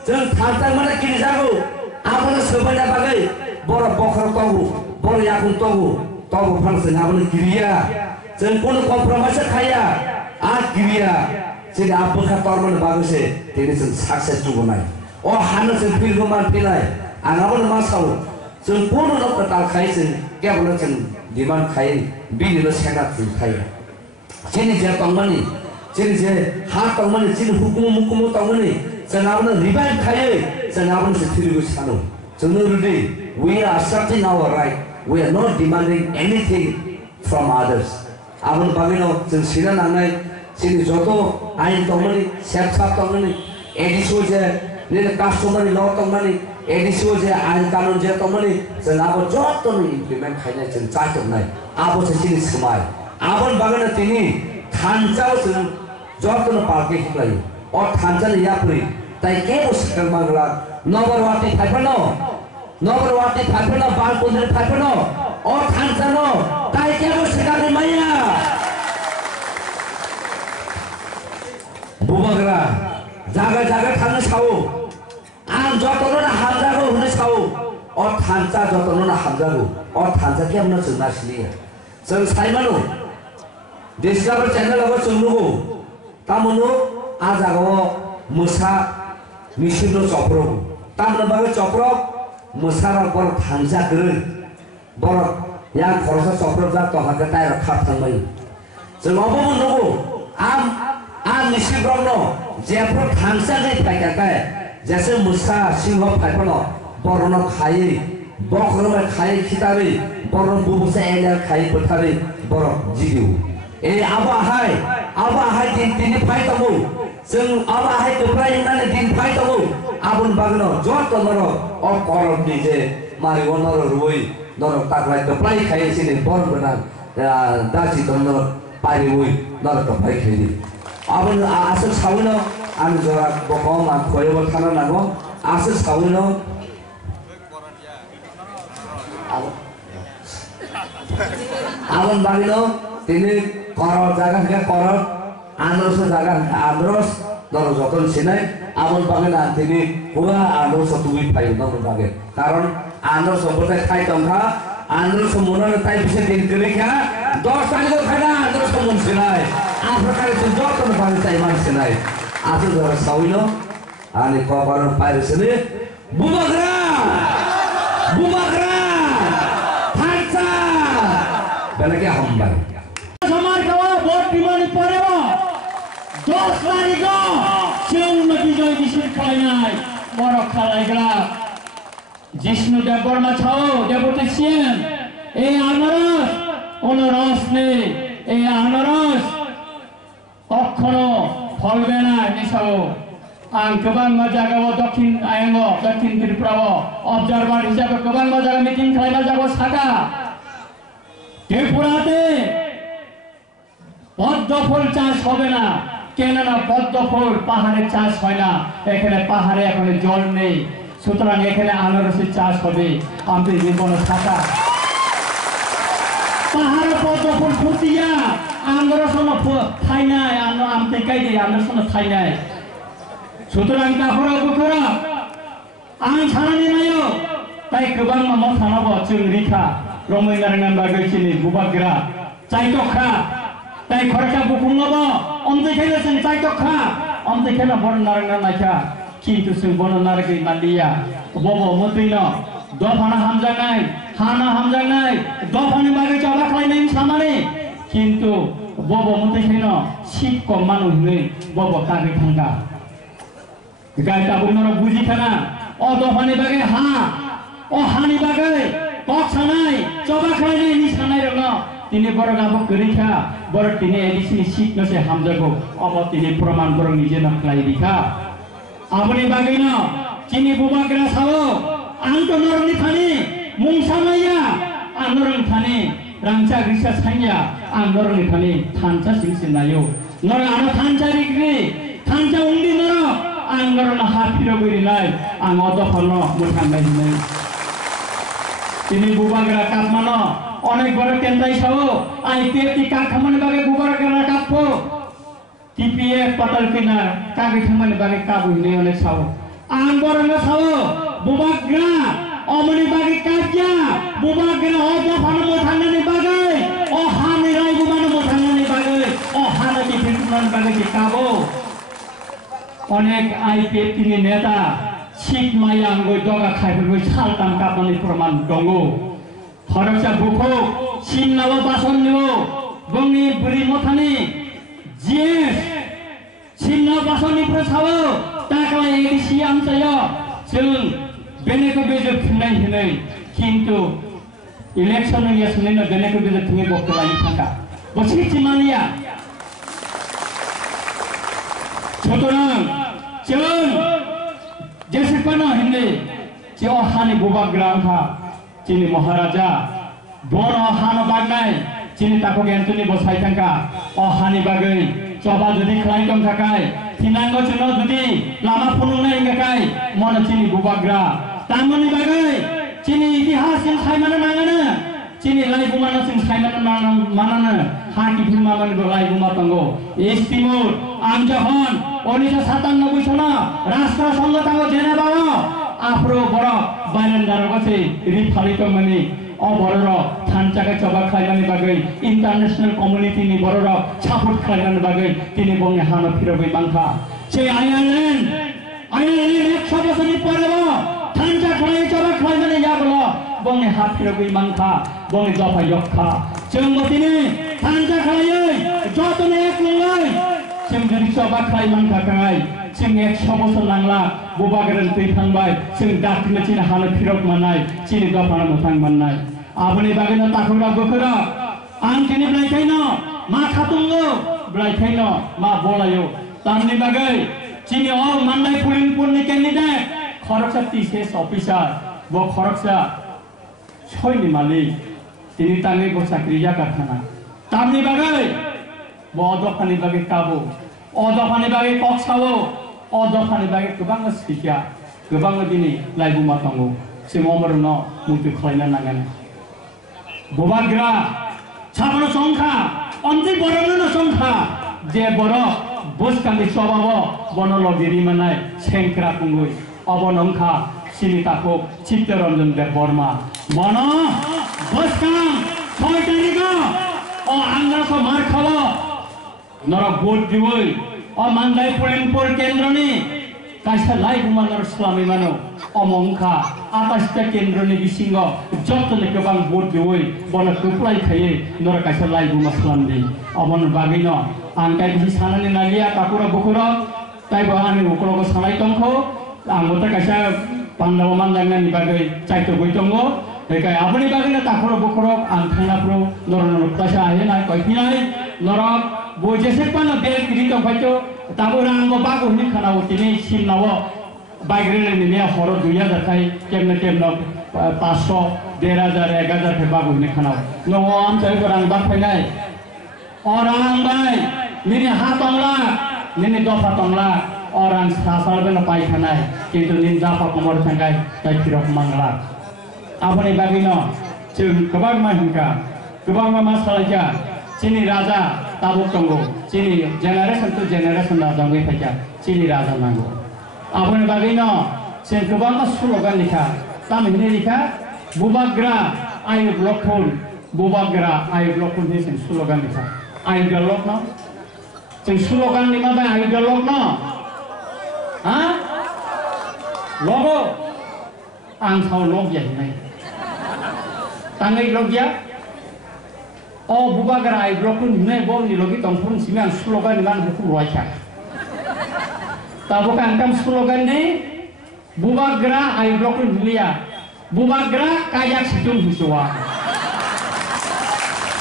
जों थानता माने किरि जागो आबन सोबायना बागै बर बखर तगु बर याकुन तगु फांसन आबन किरिया जों कोनो कम्प्रोमाइज खाया आ किरिया जों आबखा तर्मन बागसे तिनि जों सक्सेस जुगनाय अ हानो जों फिल्म मान फिनाय आंगाबो मा साव जों कोनो नकताल खाय जों केवल जों डिमान्ड खाय बिनिनो सेना जों खाय जोंनि जे तंमानि जोंनि जे हा तंमानि जोंनि हुकुम तंमानि जों आबनो रिभाइभ खाय जों आबनो से थिरिगो सानो जों रुदि we are asserting our right we are not demanding anything from others आबन बागैनो जों सिना नांनाय जोंनि जत आइन तंमानि सेफसा तंमानि एडिसो जे ने कास्टमारि ल तंमानि एडिसो जे आइन कानुन जे तंमानि जों आबो जतनि इमप्लिमेन्ट खायनाय जों चाटनाय आबो से सिनि समाय आबन बागैनो तिनि थानसाव जों जतन पार्के हिलायो अ थानसानि याप्रि ताइ केबो सिकल मागला नगरवाटी थाइफनो बालपुन्द्रि थाइफनो अ थानसानो ताइ केबो सिकानि माया बुबगरा जागा थांनो सावो आं जतन हामजागो होनो सावो अ थानसा जतन हामजागो अ थानसा केमनो जों नासलिया जों साइमानो डिस्कवर चैनलाव जोंनुगो तामनो आ जागाव मोसा मिसिनो चप्रो तामनो बागै चप्रो मोसारा बर थांजा गरै बर या खरसा चप्रो जा तो हाके ताय रखा थांबाय जों अबो नगो आम मिसि ब्रह्म जेफोर थांसा गै फायकाय जैसे मोसा सिंह फायफनो बरनो खायै बखरमे खायै खितारै बरन बुबुसे एले खायै पथारै बर जिदिउ ए आबाहाय दिन तिनि फायतमु जों आबाहाय कप्राय नानै दिन फायतमु आबन बागनो जत नर अ करबनि जे मारि वनर रुइ नर ताकलाय कप्राय खायै सिनि बर बना दाजि दन पारि उइ नर कप्राय खायै आबन आसो सावनो आं जरा बकम आ खयबो थाना नागो आसो सावनो आबन बागनो तिनि कर जागा के कर आन्द्रस जागा आन्द्रस नर जतन सिनाय आबन बागना तिनि हुआ आन्द्रस तुबि फाय नर बागे कारण आन्द्रस बते खाय तंखा आन्द्रस मनन ताइ बिसे दिन करिखा 10 तारिख खाना आन्द्रस मन सिनाय Afrika itu jatuh ke pantai Marsinai. Aku dah sawino, ani kawaran Paris ini, bubagra, Hansa, belakang hambar. Samar kawa bot dimana pareva, dos lari go, siang mati joy disir kalai, borok kalai gelap. Jisnu Deborah macau, Deborah siang, anaras, onoras ni, anaras, okono, polbena nisau. Ang keban majaga dokin ayengo, dokin Tripura, observer hisabe keban majaga meeting kalai majaga saka. Tripurate, পদ্মফুল চাষ হবে না কেননা পদ্মফুল পাহাড়ে চাষ হয় না এখানে পাহাড়ে এখন জল নেই সুতরাং এখানে আনারসের চাষ হবে আমাদের জীবনে থাকা পাহাড়ে পদ্মফুল ফুটিয়া আনারস খাই নাই আমতে কাই দিয়ে আনারস খাই নাই সুতরাং তাহরা বুকরা आं सानानि नायो ताई गोबां मामा थानाबो जों रिखा रमैनारायण बागैसिनि बुबाग्रा चाइटखा ताई खरसा बुकुंगबो अमदैखायनो जों चाइटखा अमदैखायनो बरनारायण नायखा किन्तु जों बरनारायण नालिया बबो मदैनो दफाना हामजानाय हाना हामजानाय दफानि बागै जाबा खालायनायनि सामानि किन्तु बबो मदैखायनो सिट कम मानुहनै बबो कागै थांगा गायता बुंनो बुजि थाना ओ दफानि बागै हा ओ हानि बागै कक्सानाय जबा खालायनाय नि सानाय रङ तिनी बर गाबो गरिखा बर तिनी एडिसिनि सिट नसे हामजागो अब तिनी प्रमाण बर निजे नखलाय दिखा आबनि बागै न तिनी बुबाग्रा सावो आंत नरनि थानि मुंसानाया आनरन थानि रांचा ग्रिसा साइया आनरनि थानि थानचा सिंसिनायो नर आरो थानचा रिग्रि थानचा उंदि नर आंगरन हाफिरो गइनाय आं अदफनो मुथांनाय नै तिनी बुबाग्रा कापमान अनेक बड़ केन्द्राय सावो आईपीएफटी का खामानि बागै बुबाग्रा कापो टीपीएफ पटल किना कागै खामानि बागै काबुने अनेक सावो आं बरनो सावो बुबाग्रा अमनि बागै काजिया बुबाग्रा अदफनो मुथांनायनि बागै अ हानि राय बुबानो मुथांनायनि बागै अ हानि टिफिननि बागै काबो अनेक आईपीएफटी नेता सिट माया आंगो दगा खायफोरखौ सालताम कापनानै प्रमाण दङ फरकसा बुखौ सिमनाबो बासननिबो गंनि बुरि मथानि जिएस सिमना बासननिफ्राय सावो ताकला एडिसि आमचायो जों बेनेको बेजर खुंनाय होनै किन्तु इलेक्सन यासनैनो बेनेको बेजर खुंनाय बक्तलायनि थाखा बसिति मानिया सुतरां जों जेसेबानो हिन्दी जे हानि बुबाग्रा हा जिनि महाराजा बर हान बागनाय जिनि ताको एन्टनी बसाय थांका अ हानि बागै जबा जुदि खालाय दं थाखाय थिनांगो जुनो जुदि लामा फुनुंनाय गाकाय मन जिनि बुबाग्रा तामनि बागै जिनि इतिहास जों सायमानो नाङानो जिनि लाइबुमानो जों सायमानो मानानो हाकि फिल्मामनि लाइबुमा दंगो इस्तिमुर आमजहन 1997 सना राष्ट्रसंघ तांगो जेनेभाव आफ्रो बर बायरन्दार गसे रिफालितो मनि अ बरर थानचाका चबा खायनानि बागै इंटरनेशनल कम्युनिटी नि बरर सापोर्ट खायनानि बागै तिनि बंनि हानो फिरबै मांखा से आयारल्यान्ड 100 बोसोरनि परेबो थानचा खाय चबा खायनानि याबल बंनि हा फिरबै मांखा बंनि जफा यखा जों मतिनि थानचा खायै जतने एक लंगाय जों जुदि चबा खायमान थाखाय जों 100 बोसोर नांला बुबाग्रान थैखांबाय जों दाखिनो चिनि हानो फिरक मानाय चिनि दफाना मोथां माननाय आबनि बागैनो ताखुरा गोखरा आं चिनि ब्लाइखायनो मा खातुंगो ब्लाइखायनो मा बलायो तामनि बागै चिनि अ माननाय पुलिंपुरनि कैंडिडेट खरकसा टीसीएस अफिसार बो खरकसा छयनि मालिक तिनि तांगै बो चाकरि जाकारखाना तामनि बागै बो अदफानि बागै काबो अदफानि बागै कक्सावो अदफानि बागै गोबां सिखिया गोबां दिनै लाइबुमा दंगो जों अमरनो मुक्ति खालायनो नांगोन बुबाग्रा साबनो संखा अन्ति बरनो संखा जे बर बसकानि स्वभाव बनलगिरि मानाय सेंक्रा कुंगुइ अबनंखा सिनिताखौ चित्तरंजन देव बर्मा मन बसकां 6 तारिख अ आंगाखौ मार खावो नरक भोट दिवै अ मानदाय पुलिमपुर केन्द्रनि कायसा लाई बुमा नर सलामै मानो अमंखा 28टा केन्द्रनि बिसिंग जतले गोबां भोट दिवै बन कुप्लाय थायो नर कायसा लाई बुमा सलामदि अमन बागिनो आं कायदि सानानि नालिया काकुरा बुकुरा ताइबो आंनि उकलको सानाय दंखौ आंबो कायसा पान्डाव मानदांनि बागै चाइतो गय दङ बेखाय आपनि बागैनो काकुरा बुकुरा आं थांनाफ्रो नर नर कायसा आयना कयफिनाय नरक बोजेसे पाना बेल किरि दंफायतो ताबो रांबो बागो हिनि खानाव तिनि सिमनाव बाइग्रेले निने हरो 2000 खाय केमने 500 1000 1000 के बागो हिनि खानाव नो आम थाय रां बाफायनाय orang baik, ini hatonglah, ini dosa tonglah, orang sasar benar pai kanai, কিন্তু ini dapat nomor tangkai, tai kirok mangla. Apa ni bagino, ceng kebang mahingka, kebang masalah ja, sini raja tabuk tunggu, sini generation tu generation dah tunggu saja, sini raja nanggu. Apa ni bagino, ceng kebang mas slogan likha, tam ini likha, bubagra ayu blokun, bubagra ayu blokun ni ceng slogan likha. Ayo dialog no, ceng slogan lima bay ayo dialog no, ah, logo, angkau log ya ini, tanggai log ya, oh bubagra ayo blokun ini bom ni logi tongpun sini slogan ni mana buku ruaja, tahu kan kam slogan ni, bubagra ayo blokun ini ya, bubagra kayak situng hiswa,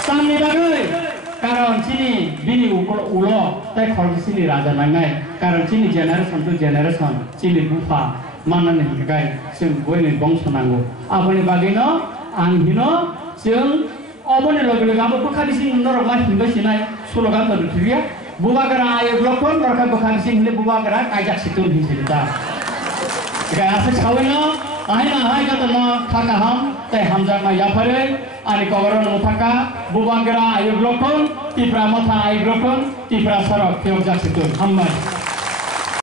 tanggai bagai. Karena sini bini ulo, tapi kalau sini raja nangai. Karena sini generation tu generation, sini bufa mana nih kai, sing gue nih bangsa nanggu. Apa nih bagino, anghino, sing apa nih logo kamu bukan di sini norok mas hingga sini, slogan tu dia. Bubagra ayo blokon, mereka bukan di sini bubagra kajak situ di sini ta. Kayak apa sekawinno, ahai kata no kakaham, teh hamzah maya pare. Ani kawaran mutaka, bubagra ayo blokon, tipra mata ayo blokon, tipra sarok, tiok jak situ, hambai.